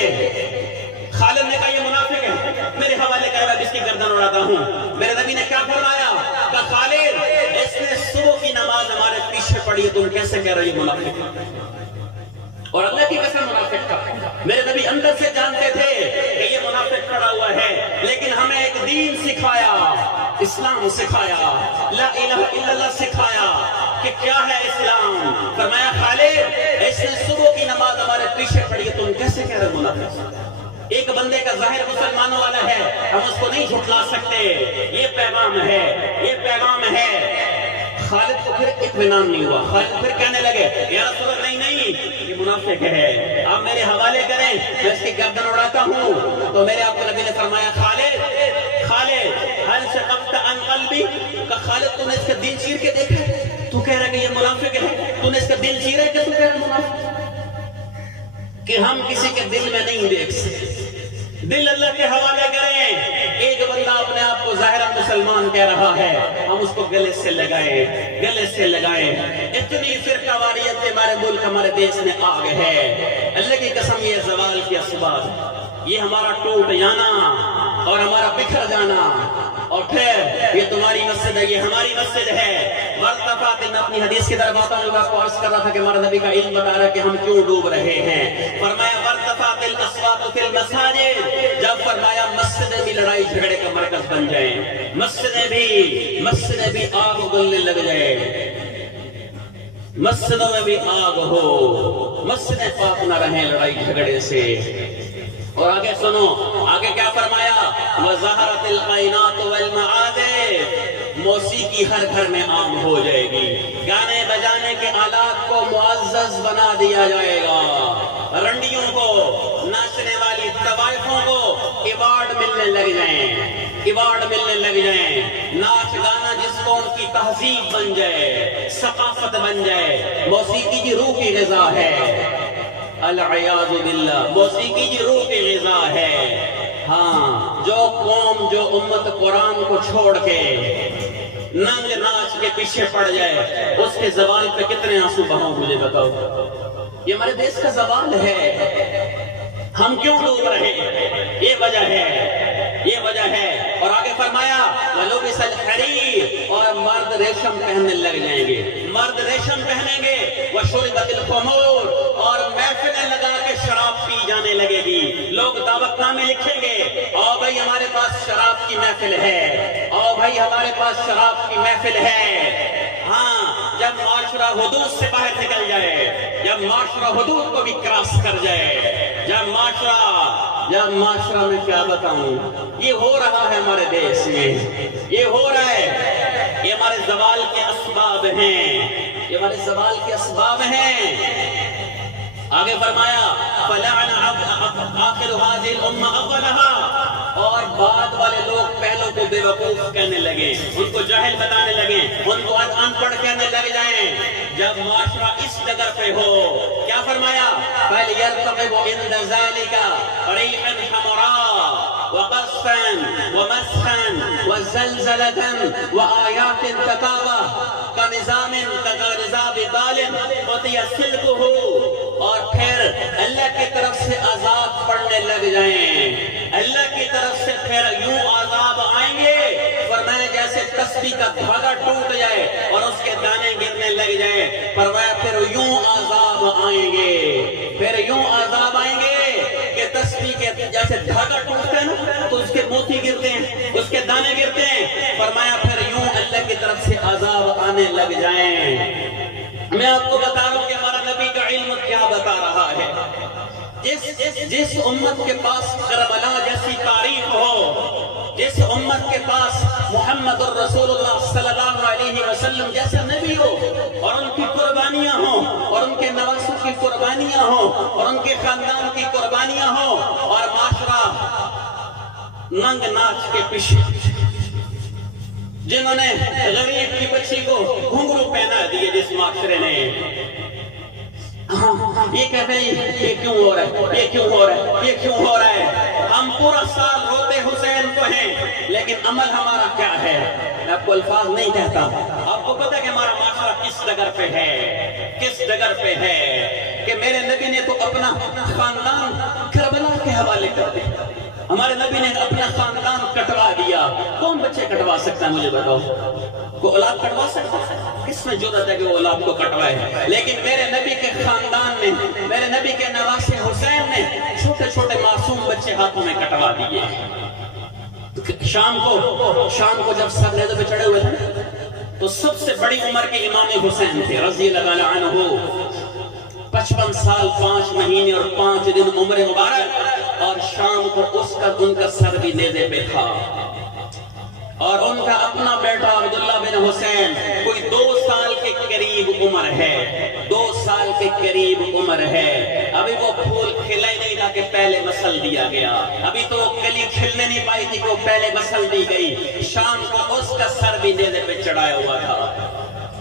خالد نے کہا یہ منافق ہے، میرے حوالے کر میں اس کی گردن اڑاتا ہوں. میرے نبی نے کیا فرمایا؟ کہ خالد اس نے صبح کی نماز ہمارے پیچھے پڑھی ہے، تم کیسے کہہ رہے ہو منافق؟ اور اللہ کی قسم منافق کا. میرے نبی اندر سے جانتے تھے کہ یہ منافق کھڑا ہوا ہے، لیکن ہمیں ایک دین سکھایا، اسلام سکھایا، لا الہ الا اللہ سکھایا کہ کیا ہے اسلام. فرمایا خالد اس نے صبح کی نماز ہمارے پیچھے پڑھی ہے، تم کیسے کہہ رہے ہو منافق؟ ایک بندے کا ظاہر مسلمانوں والا ہے، ہم اس کو نہیں جھٹلا سکتے. یہ پیغام ہے، یہ پیغام ہے. خالد کو پھر اطمینان نہیں ہوا. خالد پھر کہنے لگے یا رسول اللہ نہیں، یہ منافق ہے، آپ میرے حوالے کریں، میں اس کی گردن اڑاتا ہوں. تو میرے آپ کو نبی نے فرمایا خالد حل شققت عن قلبی، کہ خالد تو نے اس کا دل چیر کے دیکھا ہے؟ تو کہہ رہا کہ یہ منافق ہے، تو نے اس کا دل چیرا ہے کہ تو کہہ رہا منافق؟ کہ ہم کسی کے دل میں نہیں دیکھ سکتے. دل اللہ کے حوالے کریں. ایک بندہ اپنے آپ کو ظاہرا مسلمان کہہ رہا ہے، ہم اس کو گلے سے لگائیں. اتنی فرقہ واریت ہمارے ملک ہمارے دیش میں آ گئے ہے. اللہ کی قسم یہ زوال کی اسباب، یہ ہمارا ٹوٹ جانا اور ہمارا بکھر جانا، اور پھر یہ تمہاری مسجد ہے، یہ ہماری مسجد ہے. ورتفعت، میں اپنی حدیث کی طرف آتا ہوں، میں آپ کو عرض کر رہا تھا کہ ہمارا نبی کا علم بتا رہا ہے کہ ہم کیوں ڈوب رہے ہیں. فرمایا ورتفعت الاصوات فی المساجد، جب فرمایا مسجدیں بھی لڑائی جھگڑے کا مرکز بن جائیں، مسجدیں بھی آگ اگلنے لگ جائے، مسجدوں میں بھی آگ ہو، مسجدیں پاک نہ رہیں لڑائی جھگڑے سے. اور آگے سنو، آگے کیا فرمایا؟ وَظَهَرَتِ الْقَيْنَاتُ وَالْمَعَازِفُ، موسیقی ہر گھر میں عام ہو جائے گی، گانے بجانے کے آلات کو معزز بنا دیا جائے گا، رنڈیوں کو، ناچنے والی طوائفوں کو ایوارڈ ملنے لگ جائیں، ناچ گانا جس کو ان کی تہذیب بن جائے، ثقافت بن جائے. موسیقی کی روح کی غذا ہے، العیاذ باللہ، موسیقی کی روح کی غذا ہے. ہاں، جو قوم، جو امت قرآن کو چھوڑ کے ننگ ناچ کے پیچھے پڑ جائے، اس کے زوال پہ کتنے آنسو بہاؤں مجھے بتاؤ. یہ ہمارے دیش کا زوال ہے، ہم کیوں ڈوب رہے ہیں؟ یہ وجہ ہے. اور آگے فرمایا وَلُبِسَ الْحَرِيرُ، اور مرد ریشم پہننے لگ جائیں گے، مرد ریشم پہنیں گے. وَشُرِبَتِ الْخُمُورُ، اور محفلیں لگا کے شراب پی جانے لگے گی. لوگ دعوت نامے لکھیں گے، او بھائی ہمارے پاس شراب کی محفل ہے، او بھائی ہمارے پاس شراب کی محفل ہے. ہاں، جب معاشرہ حدود سے باہر نکل جائے، جب معاشرہ حدود کو بھی کراس کر جائے، جب معاشرہ میں کیا بتاؤں، یہ ہو رہا ہے ہمارے دیش میں، یہ ہو رہا ہے. یہ ہمارے زوال کے اسباب ہیں، یہ ہمارے زوال کے اسباب ہیں. آگے فرمایا فَلَعْنَ آخِرُ هَذِهِ الْأُمَّةِ أَوَّلَهَا، اور بعد والے لوگ پہلوں کو بے وقوف کہنے لگے، ان کو جاہل بتانے لگے، ان کو ان پڑھ کہنے لگ جائیں. جب معاشرہ اس جگہ پہ ہو، کیا فرمایا؟ فَلْيَرْتَقِبْ عِنْدَ ذَلِكَ رِيحًا حَمْرَاءَ وَقَصْفًا وَمَسْخًا وَزَلْزَلَةً وَآيَاتٍ تَتَابَةٍ كَنِظَامٍ كَنِظَامِ ظَالٍ قُطِعَ سِلْكُهُ، اور پھر اللہ کی طرف سے عذاب پڑنے لگ جائیں. اللہ کی طرف سے پھر یوں عذاب آئیں گے، فرمایا جیسے تسبیح کا دھاگا ٹوٹ جائے اور اس کے دانے گرنے لگ جائیں. فرمایا پھر یوں عذاب آئیں گے کہ تسبیح کے جیسے دھاگا ٹوٹتا ہے نا تو اس کے موتی گرتے ہیں، اس کے دانے گرتے ہیں. فرمایا پھر یوں اللہ کی طرف سے عذاب آنے لگ جائیں. میں آپ کو بتا رہا ہوں کہ ہمارا نبی کا علم کیا بتا رہا ہے. جس امت کے پاس کربلا جیسی تاریخ ہو، جس امت کے پاس محمد الرسول اللہ صلی اللہ علیہ وسلم جیسے نبی ہو، اور ان کی قربانیاں ہوں، اور ان کے نواسوں کی قربانیاں ہوں، اور ان کے خاندان کی قربانیاں ننگ ناچ کے پیچھے، جنہوں نے غریب کی بچی کو گھنگرو پہنا دیے جس معاشرے نے. یہ کہتے ہیں یہ کیوں ہو رہا ہے، یہ کیوں ہو رہا ہے، یہ کیوں ہو رہا ہے. ہم پورا سال روتے حسین کو ہیں، لیکن عمل ہمارا کیا ہے؟ میں آپ کو الفاظ نہیں کہتا. آپ کو پتہ ہے کہ ہمارا معاشرہ کس ڈگر پہ ہے، کس ڈگر پہ ہے، کہ میرے نبی نے تو اپنا خاندان کربلا کے حوالے کر دیا. ہمارے نبی نے اپنا خاندان کٹوا دیا. کون بچے کٹوا سکتا ہے مجھے بتاؤ؟ کوئی اولاد کٹوا سکتا ہے؟ کس میں جرأت ہے کہ وہ اولاد کو کٹوائے؟ لیکن میرے نبی کے خاندان نے، میرے نبی کے نواسے حسین نے چھوٹے چھوٹے معصوم بچے ہاتھوں میں کٹوا دیے. شام کو جب سر نیزے پہ چڑھے ہوئے تھے تو سب سے بڑی عمر کے امام حسین تھے رضی اللہ عنہ. 55 سال 5 مہینے اور 5 دن عمر مبارک، اور شام کو ان کا سر بھی نیزے پہ تھا. اور ان کا اپنا بیٹا عبداللہ بن حسین کوئی 2 سال کے قریب عمر ہے، 2 سال کے قریب عمر ہے. ابھی وہ پھول کھلا ہی نہیں تھا کہ پہلے مسل دیا گیا. ابھی تو وہ کلی کھلنے نہیں پائی تھی کہ وہ پہلے مسل دی گئی. شام کو اس کا سر بھی نیزے پہ چڑھایا ہوا تھا.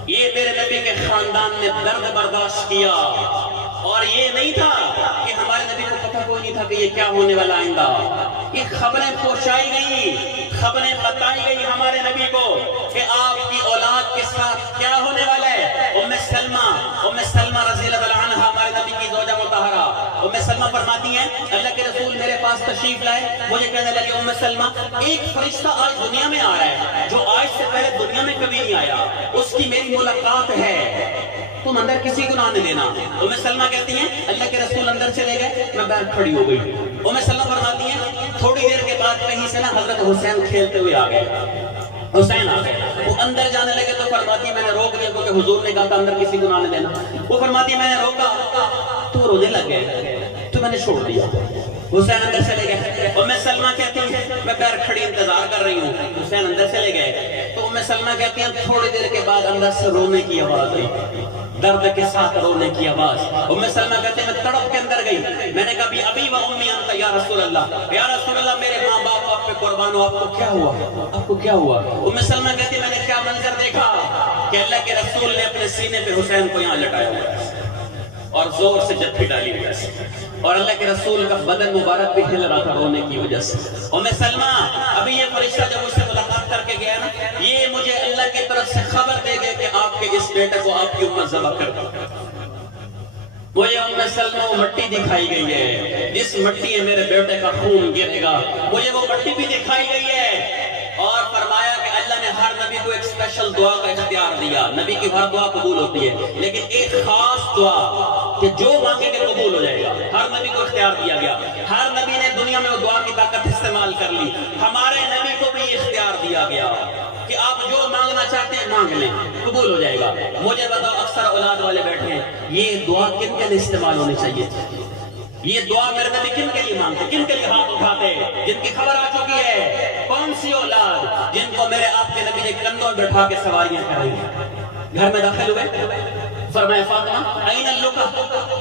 یہ میرے نبی کے خاندان نے درد برداشت کیا. اور یہ نہیں تھا کہ ہمارے نبی کو پتہ کوئی نہیں تھا کہ یہ کیا ہونے والا آئندہ. یہ خبریں پہنچائی گئی، خبریں بتائی گئی ہمارے نبی کو کہ آپ کی اولاد کے ساتھ کیا ہونے والا ہے. ام سلمہ رضی اللہ عنہ ہمارے نبی کی زوجہ مطہرہ، ام سلمہ فرماتی ہیں اللہ کے رسول میرے پاس تشریف لائے. مجھے کہنے لگے ام سلمہ ایک فرشتہ آج دنیا میں آیا ہے جو آج سے پہلے دنیا میں کبھی نہیں آیا، اس کی میری ملاقات ہے، تم اندر کسی کو نہ آنے دینا. ام سلمہ کہتی ہیں اللہ کے رسول اندر چلے گئے، میں باہر کھڑی ہو گئی. ام سلمہ فرماتی ہیں تھوڑی دیر کے بعد کہیں سے نا حضرت حسین کھیلتے ہوئے آ گئے. حسین آ گئے، وہ اندر جانے لگے تو فرماتی ہے میں نے روک دیا کیونکہ حضور نے کہا تھا اندر کسی کو نہ آنے دینا. وہ فرماتی ہے میں نے روکا تو رونے لگ گئے تو میں نے چھوڑ دیا. حسین اندر چلے گئے. ام سلمہ کہتی ہیں میں باہر کھڑی انتظار کر رہی ہوں. حسین اندر چلے گئے تو ام سلمہ کہتی ہیں تھوڑی دیر کے بعد اندر سے رونے کی آواز آئی، درد کے ساتھ رونے کی آواز. ام سلمہ کہتے ہیں میں تڑپ کے اندر گئی. میں نے کہا ابی و امی انت یا رسول اللہ، یا رسول اللہ میرے ماں باپ آپ پہ قربان ہو، آپ کو کیا ہوا، آپ کو کیا ہوا؟ ام سلمہ کہتی ہے میں نے کیا منظر دیکھا کہ اللہ کے رسول نے اپنے سینے پہ حسین کو یہاں لٹایا ہوا اور زور سے جپھی ڈالی ہوئی ہے، اور اللہ کے رسول کا بدن مبارک بھی ہل رہا تھا رونے کی وجہ سے. ام سلمہ ابھی یہ فرشتہ جب مجھ سے ملاقات کر کے گیا نا، یہ مجھے اللہ کی طرف سے خبر دے گئے کہ آپ کے اس بیٹے کو آپ کی امت ذبح کر دو. مجھے ام سلمہ وہ مٹی دکھائی گئی ہے جس مٹی میں میرے بیٹے کا خون گرے گا. مجھے وہ مٹی بھی دکھائی گئی ہے اور فرمایا کہ اللہ نے ہر نبی کو ایک اسپیشل دعا کا اختیار دیا. نبی کی ہر دعا قبول ہوتی ہے لیکن ایک خاص دعا کہ جو مانگے گے قبول ہو جائے گا، ہر نبی کو اختیار دیا گیا. ہر نبی نے دنیا میں وہ دعا کی طاقت استعمال کر لی. ہمارے نبی کو بھی اختیار دیا گیا کہ آپ جو مانگنا چاہتے ہیں مانگ لیں، قبول ہو جائے گا. مجھے بتاؤ اکثر اولاد والے بیٹھے ہیں، یہ دعا کن کے لیے استعمال ہونی چاہیے؟ یہ دعا میرے نبی کن کے لیے مانگتے، کن کے لیے ہاتھ اٹھاتے؟ جن کی خبر آ چکی ہے. کون سی اولاد جن کو میرے آپ کے نبی نے کندھوں میں بٹھا کے سواریاں کرائی؟ گھر میں داخل ہوئے، فرمایا فاطمہ این اللقا،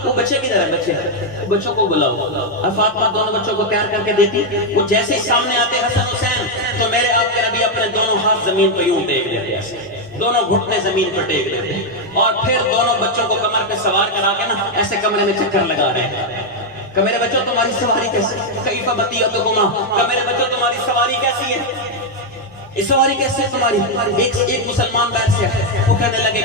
وہ بچے کدھر ہیں؟ بچے بچوں کو بلاؤ. فاطمہ دونوں بچوں کو تیار کر کے دیتی. وہ جیسے ہی سامنے آتے حسن حسین تو میرے آپ کے نبی اپنے دونوں ہاتھ زمین پہ یوں ٹیک دیتے، ایسے دونوں گھٹنے زمین پہ ٹیک دیتے اور پھر دونوں بچوں کو کمر پہ سوار کرا کے نا ایسے کمرے میں چکر لگا رہے ہیں کہ میرے بچوں تمہاری سواری کیسی، کیف بطیئتکما، کہ میرے بچوں تمہاری سواری کیسی ہے، اس سواری کیسے تمہاری؟ ایک مسلمان بیٹھ سے وہ کہنے لگے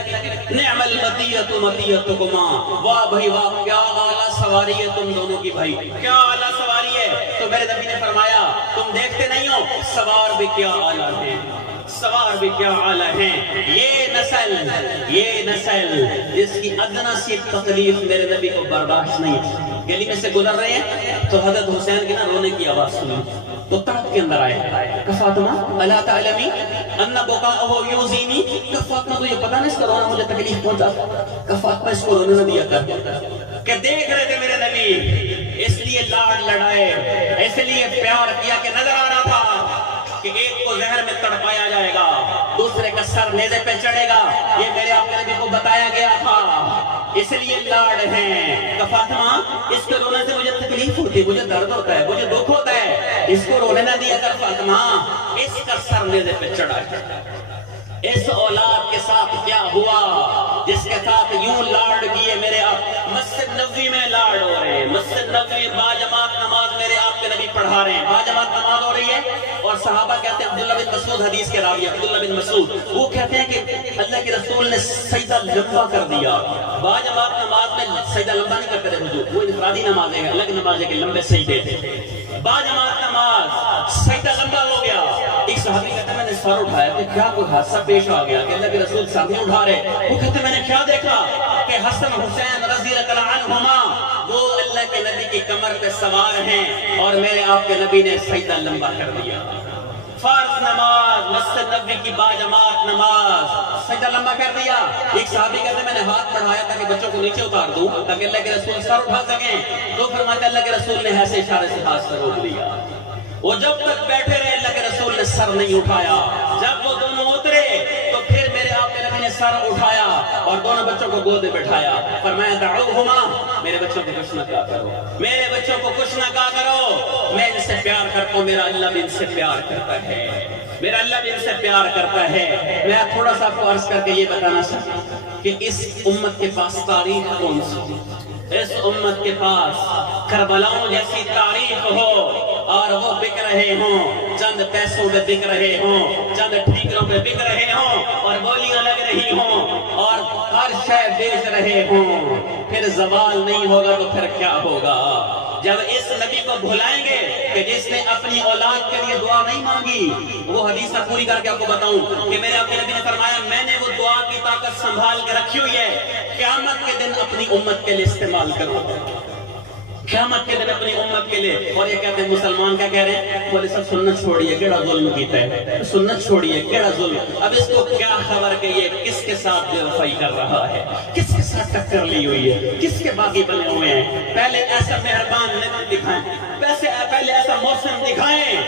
نعم البطیۃ مطیۃکما، واہ بھائی واہ کیا اعلیٰ سواری ہے تم دونوں کی، بھائی کیا اعلیٰ سواری ہے. تو میرے نبی نے فرمایا تم دیکھتے نہیں ہو سوار بھی کیا اعلیٰ ہیں، سوار بھی کیا اعلیٰ ہیں. یہ نسل جس کی ادنا سی تکلیف میرے نبی کو برداشت نہیں. گلی میں سے گزر رہے ہیں تو حضرت حسین کی نا رونے کی آواز سنی تو تڑپ کے اندر آئے کہ فاطمہ الا تعلمی ان بکاءہ یؤذینی، کہ فاطمہ تجھے پتہ نہیں اس کا رونا مجھے تکلیف پہنچا، کہ فاطمہ اس کو رونے نہ دیا کر. کہ دیکھ رہے تھے میرے نبی اس لیے لاڈ لڑائے، اس لیے پیار کیا کہ نظر آ رہا تھا کہ ایک کو زہر میں تڑپایا جائے گا، دوسرے کا سر نیزے پہ چڑھے گا. یہ میرے آپ کے نبی کو بتایا گیا تھا، اس لیے لاڈ ہیں. کہ فاطمہ اس کے رونے سے مجھے تکلیف ہوتی ہے، مجھے درد ہوتا ہے، مجھے دکھ ہوتا ہے، اس کو رونے نہ دیا کر فاطمہ، اس کا سر نیزے پہ چڑھا ہے۔ اس اولاد کے ساتھ کیا ہوا جس کے ساتھ یوں لاڈ کیے میرے آپ؟ مسجد نبوی میں لاڈ ہو رہے ہیں، مسجد نبوی باجماعت نماز میرے آپ کے نبی پڑھا رہے ہیں، باجماعت نماز ہو رہی ہے، اور صحابہ کہتے ہیں، عبداللہ بن مسعود حدیث کے راوی عبداللہ بن مسعود، وہ کہتے ہیں کہ اللہ کے رسول نے سجدہ لمبا کر دیا۔ باجماعت نماز میں سجدہ لمبا نہیں کرتے تھے حضور، وہ انفرادی نمازیں ہیں، الگ نمازیں کے لمبے سجدے تھے۔ باجماعت نماز سجدہ لمبا ہو گیا، ایک صحابی کہتا ہے میں نے سر اٹھایا کہ کیا کوئی حادثہ پیش آ گیا کہ اللہ کے رسول سر نہیں اٹھا رہے؟ وہ کہتے ہیں میں نے کیا دیکھا کہ حسن حسین رضی اللہ عنہما وہ اللہ کے نبی کی کمر پہ سوار ہیں اور میرے آپ کے نبی نے سجدہ لمبا کر دیا۔ فرض نماز مسجد نبوی کی باجماعت نماز سجدہ لمبا کر دیا۔ ایک صحابی کہتے ہیں میں نے ہاتھ بڑھایا تاکہ بچوں کو نیچے اتار دوں تاکہ اللہ کے رسول سر اٹھا سکیں، تو فرماتے ہیں اللہ کے رسول نے ایسے اشارے سے ہاتھ سے روک دیا۔ وہ جب تک بیٹھے رہے اللہ کے رسول نے سر نہیں اٹھایا، جب وہ دونوں اترے تو پھر میرے آپ کے نبی نے سر اٹھایا اور دونوں بچوں کو گود میں بٹھایا، فرمایا دعوہما، میرے بچوں کو کچھ نہ کہا کرو، میرے بچوں کو کچھ نہ کہا کرو، میں ان سے پیار کرتا ہوں، میرا اللہ بھی ان سے پیار کرتا ہے، میرا اللہ بھی ان سے پیار کرتا ہے۔ میں تھوڑا سا آپ کو عرض کر کے یہ بتانا چاہتا ہوں کہ اس امت کے پاس تاریخ کون سی؟ اس امت کے پاس کربلاؤں جیسی تاریخ ہو اور وہ بک رہے ہوں، چند پیسوں میں بک رہے ہوں، چند ٹھیکروں میں بک رہے ہوں اور بولیاں لگ رہی ہوں اور ہر شے بیچ رہے ہوں، پھر زوال نہیں ہوگا تو پھر کیا ہوگا؟ جب اس نبی کو بھلائیں گے کہ جس نے اپنی اولاد کے لیے دعا نہیں مانگی، وہ حدیث میں پوری کر کے آپ کو بتاؤں کہ میرے آپ کے نبی نے فرمایا میں نے وہ دعا کی طاقت سنبھال کے رکھی ہوئی ہے، قیامت کے دن اپنی امت کے لیے استعمال کرو، قیامت کے دن اپنی امت کے لیے۔ اور یہ کہتے ہیں مسلمان کیا کہہ رہے ہیں؟ بولے سب سنت چھوڑیے، کیڑا ظلم کیتا ہے، سنت چھوڑیے، کیڑا ظلم۔ اب اس کو کیا خبر کہ یہ کس کے ساتھ بے وفائی کر رہا ہے، کس کے ساتھ ٹکر لی ہوئی ہے، کس کے باغی بنے ہوئے ہیں؟ پہلے ایسا مہربان نبی دکھائیں، پہلے ایسا موسم دکھائیں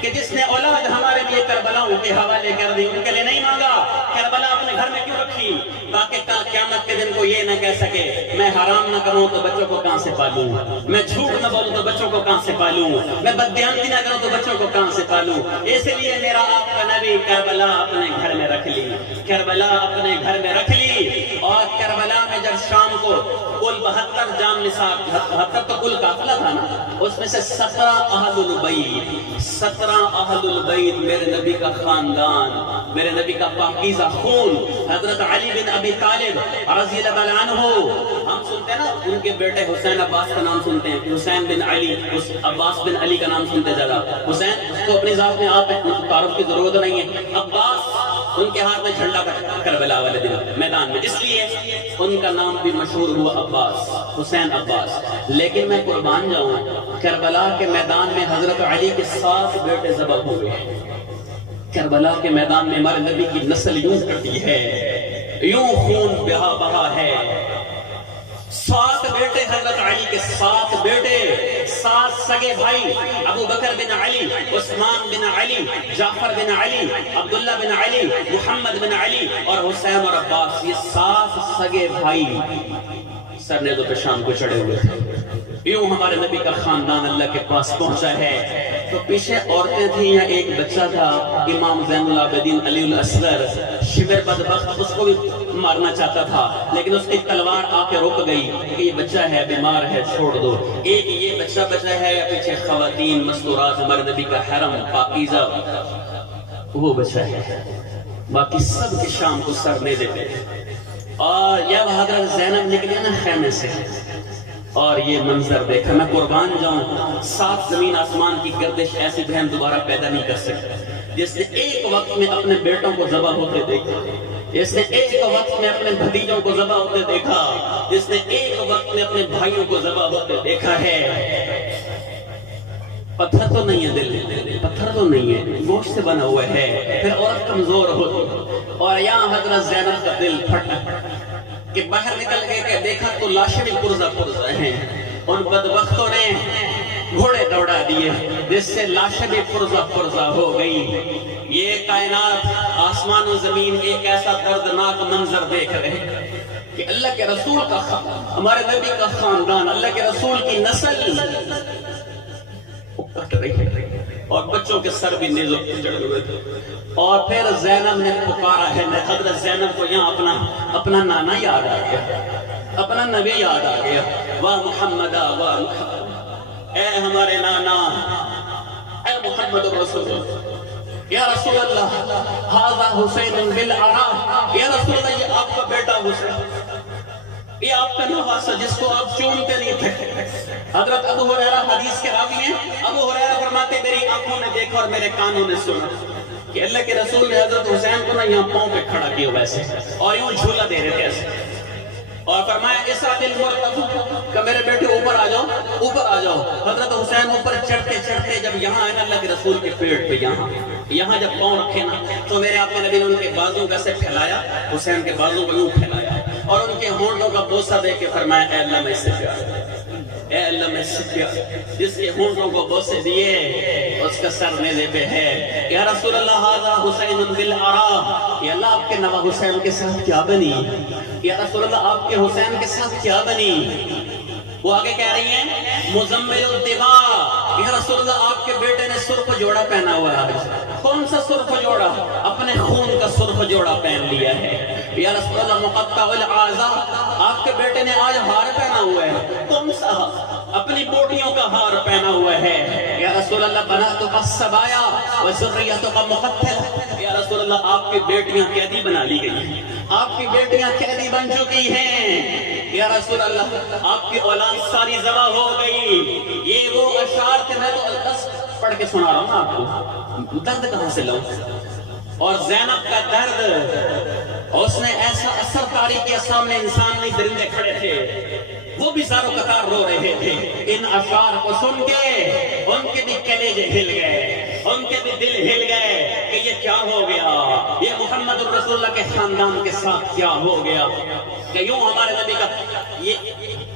کہ جس نے اولاد ہمارے لیے کربلاؤں کے حوالے کر دی، ان کے لیے نہیں مانگا، کربلا اپنے گھر میں کیوں رکھی؟ تاکہ قیامت کے دن کو یہ نہ کہہ سکے میں حرام نہ کروں تو بچوں کو کہاں سے پالوں، میں جھوٹ نہ بولوں تو بچوں کو کہاں سے پالوں، میں بددیانتی نہ کروں تو بچوں کو کہاں سے پالوں۔ اس لیے میرا آپ کا نبی کربلا اپنے گھر میں رکھ لی، کربلا اپنے گھر میں رکھ لی، اور کربلا میں جب شام کو کل 72 جام نثار، 72 تو کل قافلہ تھا نا، اس میں سے 17 اہل البیت، 17 اہل البیت میرے نبی کا خاندان، میرے نبی کا پاکیزہ خون، حضرت علی بن ابی طالب رضی اللہ عنہ، ہم سنتے ہیں نا ان کے بیٹے حسین عباس کا نام سنتے ہیں، حسین بن علی، عباس بن علی کا نام سنتے زیادہ، حسین اس کو اپنی ذات میں آپ تعارف کی ضرورت نہیں ہے، عباس ان کے ہاتھ میں جھنڈا کربلا والے دن میدان میں، اس لیے ان کا نام بھی مشہور ہوا عباس، حسین عباس۔ لیکن میں قربان جاؤں، کربلا کے میدان میں حضرت علی کے 7 بیٹے ذبح ہوئے، کربلا کے میدان میں ہمارے نبی کی نسل یوں کٹی ہے، یوں خون بہا ہے۔ 7 بیٹے حضرت علی کے، 7 بیٹے، 7 سگے بھائی، ابو بکر بن علی، عثمان بن علی، جعفر بن علی، عبداللہ بن علی، محمد بن علی اور حسین اور عباس، یہ 7 سگے بھائی سر نیزوں پہ شام کو چڑھے ہوئے تھے۔ یوں ہمارے نبی کا خاندان اللہ کے پاس پہنچا ہے۔ تو پیچھے عورتیں تھیں یا ایک بچہ تھا، امام زین العابدین علی الاصغر، شبر بدبخت، اس کو بھی مارنا چاہتا تھا لیکن اس کی تلوار آ کے رک گئی کہ یہ بچہ ہے، بیمار ہے، چھوڑ دو۔ ایک یہ بچہ بچا ہے یا پیچھے خواتین مستورات، ہمارے نبی کا حرم پاکیزہ وہ بچہ ہے، باقی سب کے شام کو سر نہیں دیتے۔ اور جب حضرت زینب نکلی نا خیمے سے اور یہ منظر دیکھا، میں قربان جاؤں، 7 زمین آسمان کی گردش ایسی بہن دوبارہ پیدا نہیں کر سکتا جس نے ایک وقت میں اپنے بیٹوں کو ذبح ہوتے دیکھا، جس نے ایک وقت میں اپنے بھتیجوں کو ذبح ہوتے دیکھا، جس نے ایک وقت میں اپنے بھائیوں کو ذبح ہوتے دیکھا ہے۔ پتھر تو نہیں ہے دل، پتھر تو نہیں ہے، گوشت سے بنا ہوا ہے، پھر عورت کمزور ہوتی، اور یہاں حضرت زینب کا دل پھٹا کہ باہر نکل گئے کہ دیکھا تو لاشیں بھی پرزہ پرزہ ہیں، ان بدبختوں نے گھوڑے دوڑا دیے جس سے لاشیں بھی پرزہ پرزہ ہو گئی۔ یہ کائنات آسمان و زمین ایک ایسا دردناک منظر دیکھ رہے ہیں کہ اللہ کے رسول کا، ہمارے نبی کا خاندان، اللہ کے رسول کی نسل وہ کٹ رہی اور بچوں کے سر بھی نیزوں پہ چڑھ ہوئے تھے. اور پھر زینب نے پکارا ہے. حضرت زینب کو یہاں اپنا نانا یاد آ گیا, اپنا نبی یاد آ گیا. واہ محمد واہ محمد, اے ہمارے نانا, اے محمد رسول اللہ, یا رسول اللہ ھذا حسین بالعراء, یا رسول اللہ یہ آپ کا بیٹا حسین, یہ آپ کا نواسا جس کو آپ چومتے نہیں تھے. حضرت ابو ہریرہ حدیث کے راوی ہیں. ابو ہریرہ فرماتے میری آنکھوں نے دیکھا اور میرے کانوں نے سنا کہ اللہ کے رسول نے حضرت حسین کو نا یہاں پاؤں پہ کھڑا کیا ویسے اور یوں جھولا دے رہے تھے ایسے, اور فرمایا اسعد المرتب کہ میرے بیٹے اوپر آ جاؤ, اوپر آ جاؤ. حضرت حسین اوپر چڑھتے چڑھتے جب یہاں آئے نا اللہ کے رسول کے پیٹ پہ, یہاں جب پاؤں رکھے نا تو میرے آقا نبی نے ان کے بازوں کا سے پھیلایا, حسین کے بازوں کو یوں پھیلایا اور ان کے ہونٹوں کا بوسہ دے کے فرمایا اے اللہ میں اس سے پیار, اے اللہ میں اس سے پیار. جس کے ہونٹوں کو بوسے دیے اس کا سر نیزے پہ ہے. یا رسول اللہ ھذا حسین بالعراء, یا اللہ آپ کے نوا حسین کے ساتھ کیا بنی, یا رسول اللہ آپ کے حسین کے ساتھ کیا بنی. وہ آگے کہہ رہی ہیں مزمل الدماء, یا رسول اللہ آپ کے بیٹے نے سرخ جوڑا پہنا ہوا ہے. کون سا سرخ جوڑا؟ اپنے خون کا سرخ جوڑا پہن لیا ہے. یا رسول اللہ مقطع الاعضاء, آپ کے بیٹے نے آج ہار پہنا ہوا ہے. کون سا؟ اپنی بوٹیوں کا ہار پہنا ہوا ہے. یا رسول اللہ بناتک السبایا وذریتک مقتل, یا رسول اللہ آپ کی بیٹیاں قیدی بنا لی گئی ہیں, آپ کی بیٹیاں قیدی بن چکی ہیں. یا رسول اللہ آپ کی اولاد ساری ذبح ہو گئی. یہ وہ اشعار تھے, میں تو القص پڑھ کے سنا رہا ہوں نا آپ کو, درد کہاں سے لاؤں. اور زینب کا درد, اس نے ایسا اثر کاری کیا, سامنے انسان نہیں درندے کھڑے تھے, وہ بھی زارو قطار رو رہے تھے. ان اشعار کو سن کے ان کے بھی کلیجے ہل گئے, ان کے بھی دل ہل گئے کہ یہ کیا ہو گیا, یہ محمد الرسول اللہ کے خاندان کے ساتھ کیا ہو گیا. کہ یوں ہمارے نبی کا یہ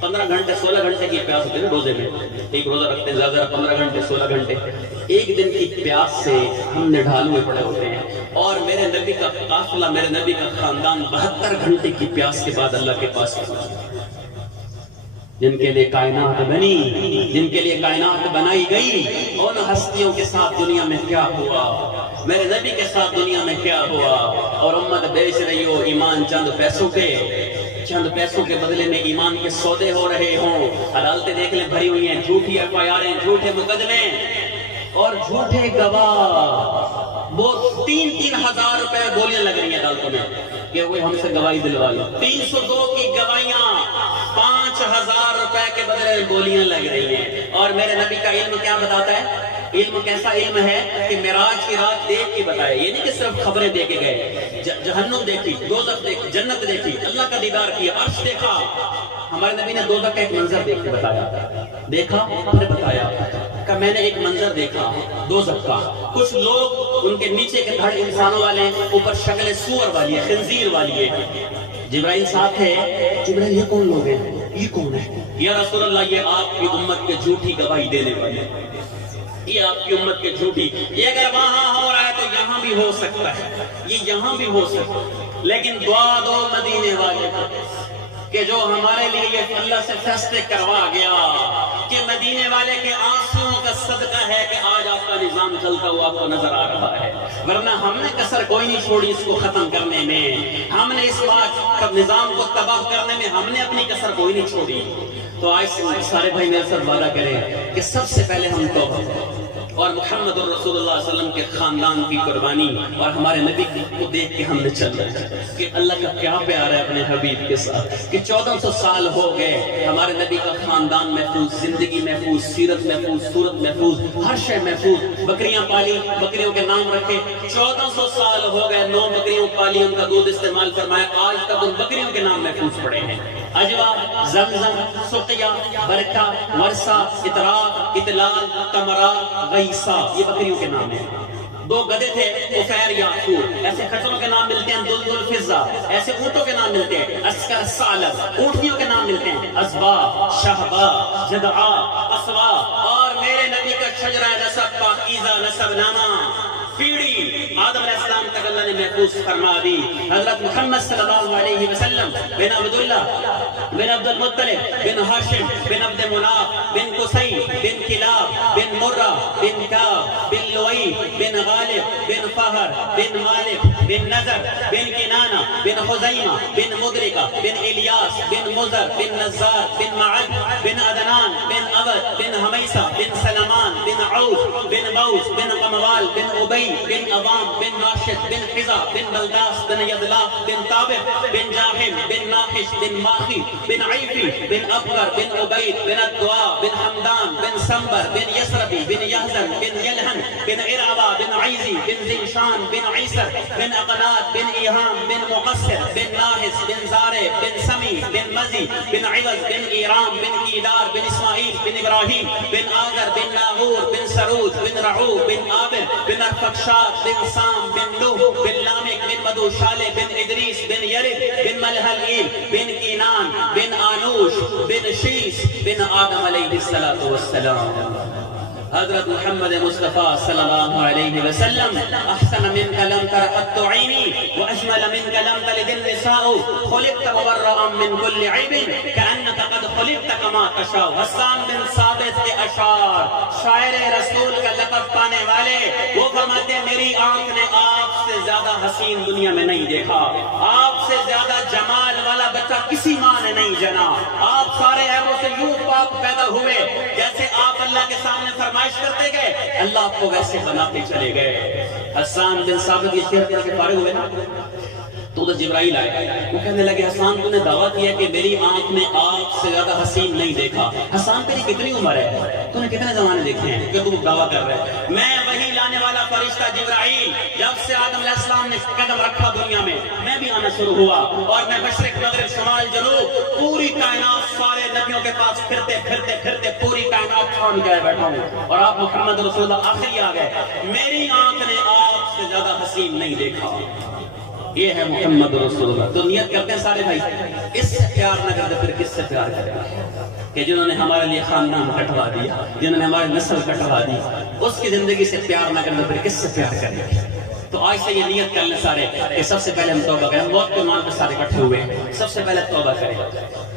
15 گھنٹے 16 گھنٹے کی پیاس ہوتی ہے نا روزے میں, ایک روزہ رکھتے ہیں زیادہ 15 گھنٹے 16 گھنٹے, ایک دن کی پیاس سے ہم نڈھال ہوئے پڑے ہوتے ہیں. اور میرے نبی کا قافلہ, میرے نبی کا خاندان 72 گھنٹے کی پیاس کے بعد اللہ کے پاس پہنچا. جن کے لیے کائنات بنی, جن کے لیے کائنات بنائی گئی, ان ہستیوں کے ساتھ دنیا میں کیا ہوا, میرے نبی کے ساتھ دنیا میں کیا ہوا. اور امت بیچ رہی ہو ایمان چند پیسوں کے, چند پیسوں کے بدلے میں ایمان کے سودے ہو رہے ہوں. عدالتیں دیکھ لیں بھری ہوئی ہیں, جھوٹی ایفآئی جھوٹے مقدمے اور جھوٹے گواہ. وہ 3-3 ہزار روپے گولیاں لگ رہی ہیں عدالتوں میں کہ وہ ہم سے گواہی دلوا لو. 302 کی گواہیاں 5000 روپے کے بدلے گولیاں لگ رہی ہیں. اور میرے نبی کا علم کیا بتاتا ہے, علم کیسا علم ہے کہ معراج کی رات دیکھ کے بتائے. یہ نہیں کہ صرف خبریں دے کے گئے, جہنم دیکھی, دوزخ دیکھی, جنت دیکھی, اللہ کا دیدار کیا, عرش دیکھا. ہمارے نبی نے دوزخ کا ایک منظر دیکھ کے بتایا, دیکھا پھر بتایا کہ میں نے ایک منظر دیکھا دوزخ کا. کچھ لوگ ان کے نیچے کے دھڑ انسانوں والے, اوپر شکل سور والی ہے, خنزیر والی ہے. جبرائیل ساتھ ہے. جبرائیل یہ کون لوگ ہیں, یہ کون ہے؟ یا رسول اللہ یہ آپ کی امت کے جھوٹی گواہی دینے والے, یہ آپ کی امت کے جھوٹی. یہ اگر وہاں ہو رہا ہے تو یہاں بھی ہو سکتا ہے, یہ یہاں بھی ہو سکتا ہے. لیکن دعا دو مدینے والے کو کہ جو ہمارے لیے یہ اللہ سے فیصلے کروا گیا کہ مدینے والے کے آنسوؤں کا صدقہ ہے کہ آج آپ کا نظام چلتا ہوا آپ کو نظر آ رہا ہے. ورنہ ہم نے کسر کوئی نہیں چھوڑی اس کو ختم کرنے میں, ہم نے اس بات نظام کو تباہ کرنے میں ہم نے اپنی کسر کوئی نہیں چھوڑی. تو آج سارے بھائی میرے ساتھ وعدہ کریں کہ سب سے پہلے ہم توبہ اور محمد الرسول اللہ صلی اللہ علیہ وسلم کے خاندان کی قربانی اور ہمارے نبی کو دیکھ کے ہم نے چلنا ہے کہ اللہ کا کیا پیار ہے اپنے حبیب کے ساتھ. کہ 1400 سال ہو گئے, ہمارے نبی کا خاندان محفوظ, زندگی محفوظ, سیرت محفوظ, صورت محفوظ, ہر شے محفوظ. بکریاں پالی, بکریوں کے نام رکھے, 1400 سال ہو گئے, 9 بکریوں پالی, ان کا دودھ استعمال فرمایا, آج تک ان بکریوں کے نام محفوظ پڑے ہیں. اجوا, زمزم, سقیا, برکہ, ورثہ, اطراق, اطلال, تمرا, غیسا, یہ بکریوں کے نام ہیں. 2 گدھے تھے, عفیر, یعقوب. ایسے خچروں کے نام ملتے ہیں دلدل, فضہ. ایسے اونٹوں کے نام ملتے ہیں عسکر, ثعلب. اونٹنیوں کے نام ملتے ہیں ازبا, شہبا, جدعا, اسوا. اور میرے نبی کا شجرہ نسب, پاکیزہ نسب نامہ, پیڑھی آدم علیہ السلام تک اللہ نے محفوظ فرما دی. حضرت محمد صلی اللہ علیہ وسلم بن عبداللہ بن عبد المطلب بن ہاشم بن عبد مناف بن قصی بن کلاب بن مرہ فہر بن مالک بن نضر بن کنانہ بن خزیمہ بن مدرکہ بن الیاس بن مزر بن نزار بن معد بن عدنان بن عبد بن حمیسہ بن سلمان بن عوف بن موس بن قموال بن عبی بن عوام بن ناشد بن حزا بن بلداس بن یدلاف بن طابق بن جاہم بن ناخش بن ماخی بن عیفی بن ابغر بن عبید بن الدعاء بن حمدان بن سنبر بن یسربی بن یحزن بن یلہن بن عرعبہ بن عیزی بن زنشان بن عیسر بن اقناد بن ایہام بن مقصر بن ناحس بن زارع بن سمی بن مزی بن عوض بن ایرام بن کیدار بن اسماعیل بن ابراہیم بن آذر بن ناغور بن سرود بن رعوب بن آبر بن ارفقشاد بن سام بن نوح بن لامک بن مدو شالح بن ادریس بن یرد بن ملحلئیل بن کینان بن آنوش بن شیس بن آدم علیہ السلام. حضرت محمد مصطفیٰ صلی اللہ علیہ وسلم احسن منک لم تر قط عینی واجمل منک لم تلد النساء خلقت مبرئا من كل عیب کأنک قد خلقت کما تشاء. حسان بن ثابت کے اشعار، شاعر رسول کا لقب پانے والے، وہ فرماتے میری آنکھ نے آپ سے زیادہ حسین دنیا میں نہیں دیکھا، آپ سے زیادہ جمال والا بچہ کسی ماں نے نہیں جنا. آپ سارے عیبوں سے یوں پاک پیدا ہوئے جیسے آپ اللہ کے سامنے فرمائش کرتے گئے، اللہ آپ کو ویسے بناتے چلے گئے. حسان بن ثابت یہ شعر کر کے فارغ ہوئے نا تو جبرائیل آئے، وہ کہنے لگے حسان تو نے دعویٰ کیا کہ میری آنکھ نے آپ سے زیادہ حسین نہیں دیکھا. حسان تیری کتنی عمر ہے؟ تو نے کتنے زمانے دیکھے ہیں کہ تم دعویٰ کر رہے ہیں؟ میں وہی لانے والا فرشتہ جبرائیل، جب سے آدم علیہ السلام نے قدم رکھا دنیا میں بھی آنا شروع ہوا، اور میں مشرق مغرب شمال جنوب پوری کائنات سارے نبیوں کے پاس پھرتے پھرتے پھرتے پوری کائنات چھوڑ کے بیٹھا ہوں، اور آپ محمد رسول اللہ آخری آ گئے. میری آنکھ نے آپ سے زیادہ حسین نہیں دیکھا. یہ ہے محمد رسول اللہ. تو نیت کرتے ہیں سارے بھائی، اس سے پیار نہ کرتے پھر کس سے پیار کریں گے؟ کہ جنہوں نے ہمارے لیے خاندان کٹوا دیا، جنہوں نے ہماری نسل کٹوا دی، اس کی زندگی سے پیار نہ کرتے پھر کس سے پیار کریں گے؟ تو آج سے یہ نیت کر لیں سارے کہ سب سے پہلے ہم توبہ کریں. موت کے مان پہ سارے اکٹھے ہوئے، سب سے پہلے توبہ کریں.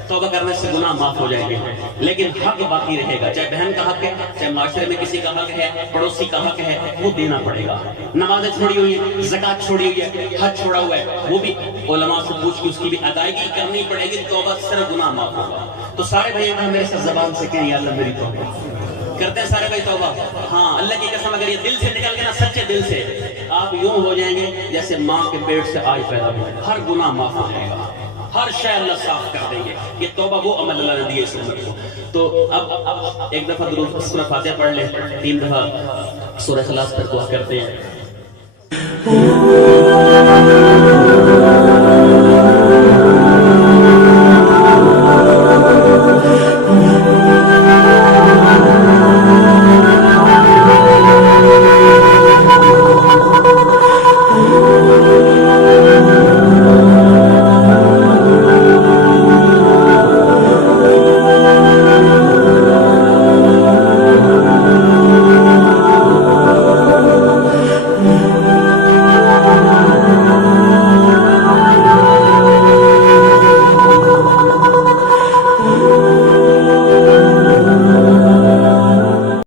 توبہ کرنے سے گناہ معاف ہو جائیں گے، لیکن حق باقی رہے گا. چاہے بہن کا حق ہے، چاہے معاشرے میں کسی کا حق ہے، پڑوسی کا حق ہے، وہ دینا پڑے گا. نمازیں چھوڑی ہوئی ہیں، زکوٰۃ چھوڑی ہوئی ہے، حج چھوڑا ہوا ہے، وہ بھی علماء سے پوچھ کے اس کی بھی ادائیگی کرنی پڑے گی. توبہ سے گناہ معاف ہوگا. تو سارے بھائی میرے ساتھ زبان سے کہیں یا اللہ میری توبہ کرتے ہیں سارے بھائی توبہ. ہاں اللہ کی قسم اگر یہ دل سے نکل کے نا سچے دل سے، آپ یوں ہو جائیں گے جیسے ماں کے پیٹ سے آج پیدا ہوئے. ہر گناہ معاف ہو جائے گا، ہر شے اللہ صاف کر دیں گے. یہ توبہ وہ عمل اللہ نے دیے اس امت کو. تو اب ایک دفعہ درود سورہ فاتحہ پڑھ لیں، 3 دفعہ سورہ اخلاص پر دعا کرتے ہیں.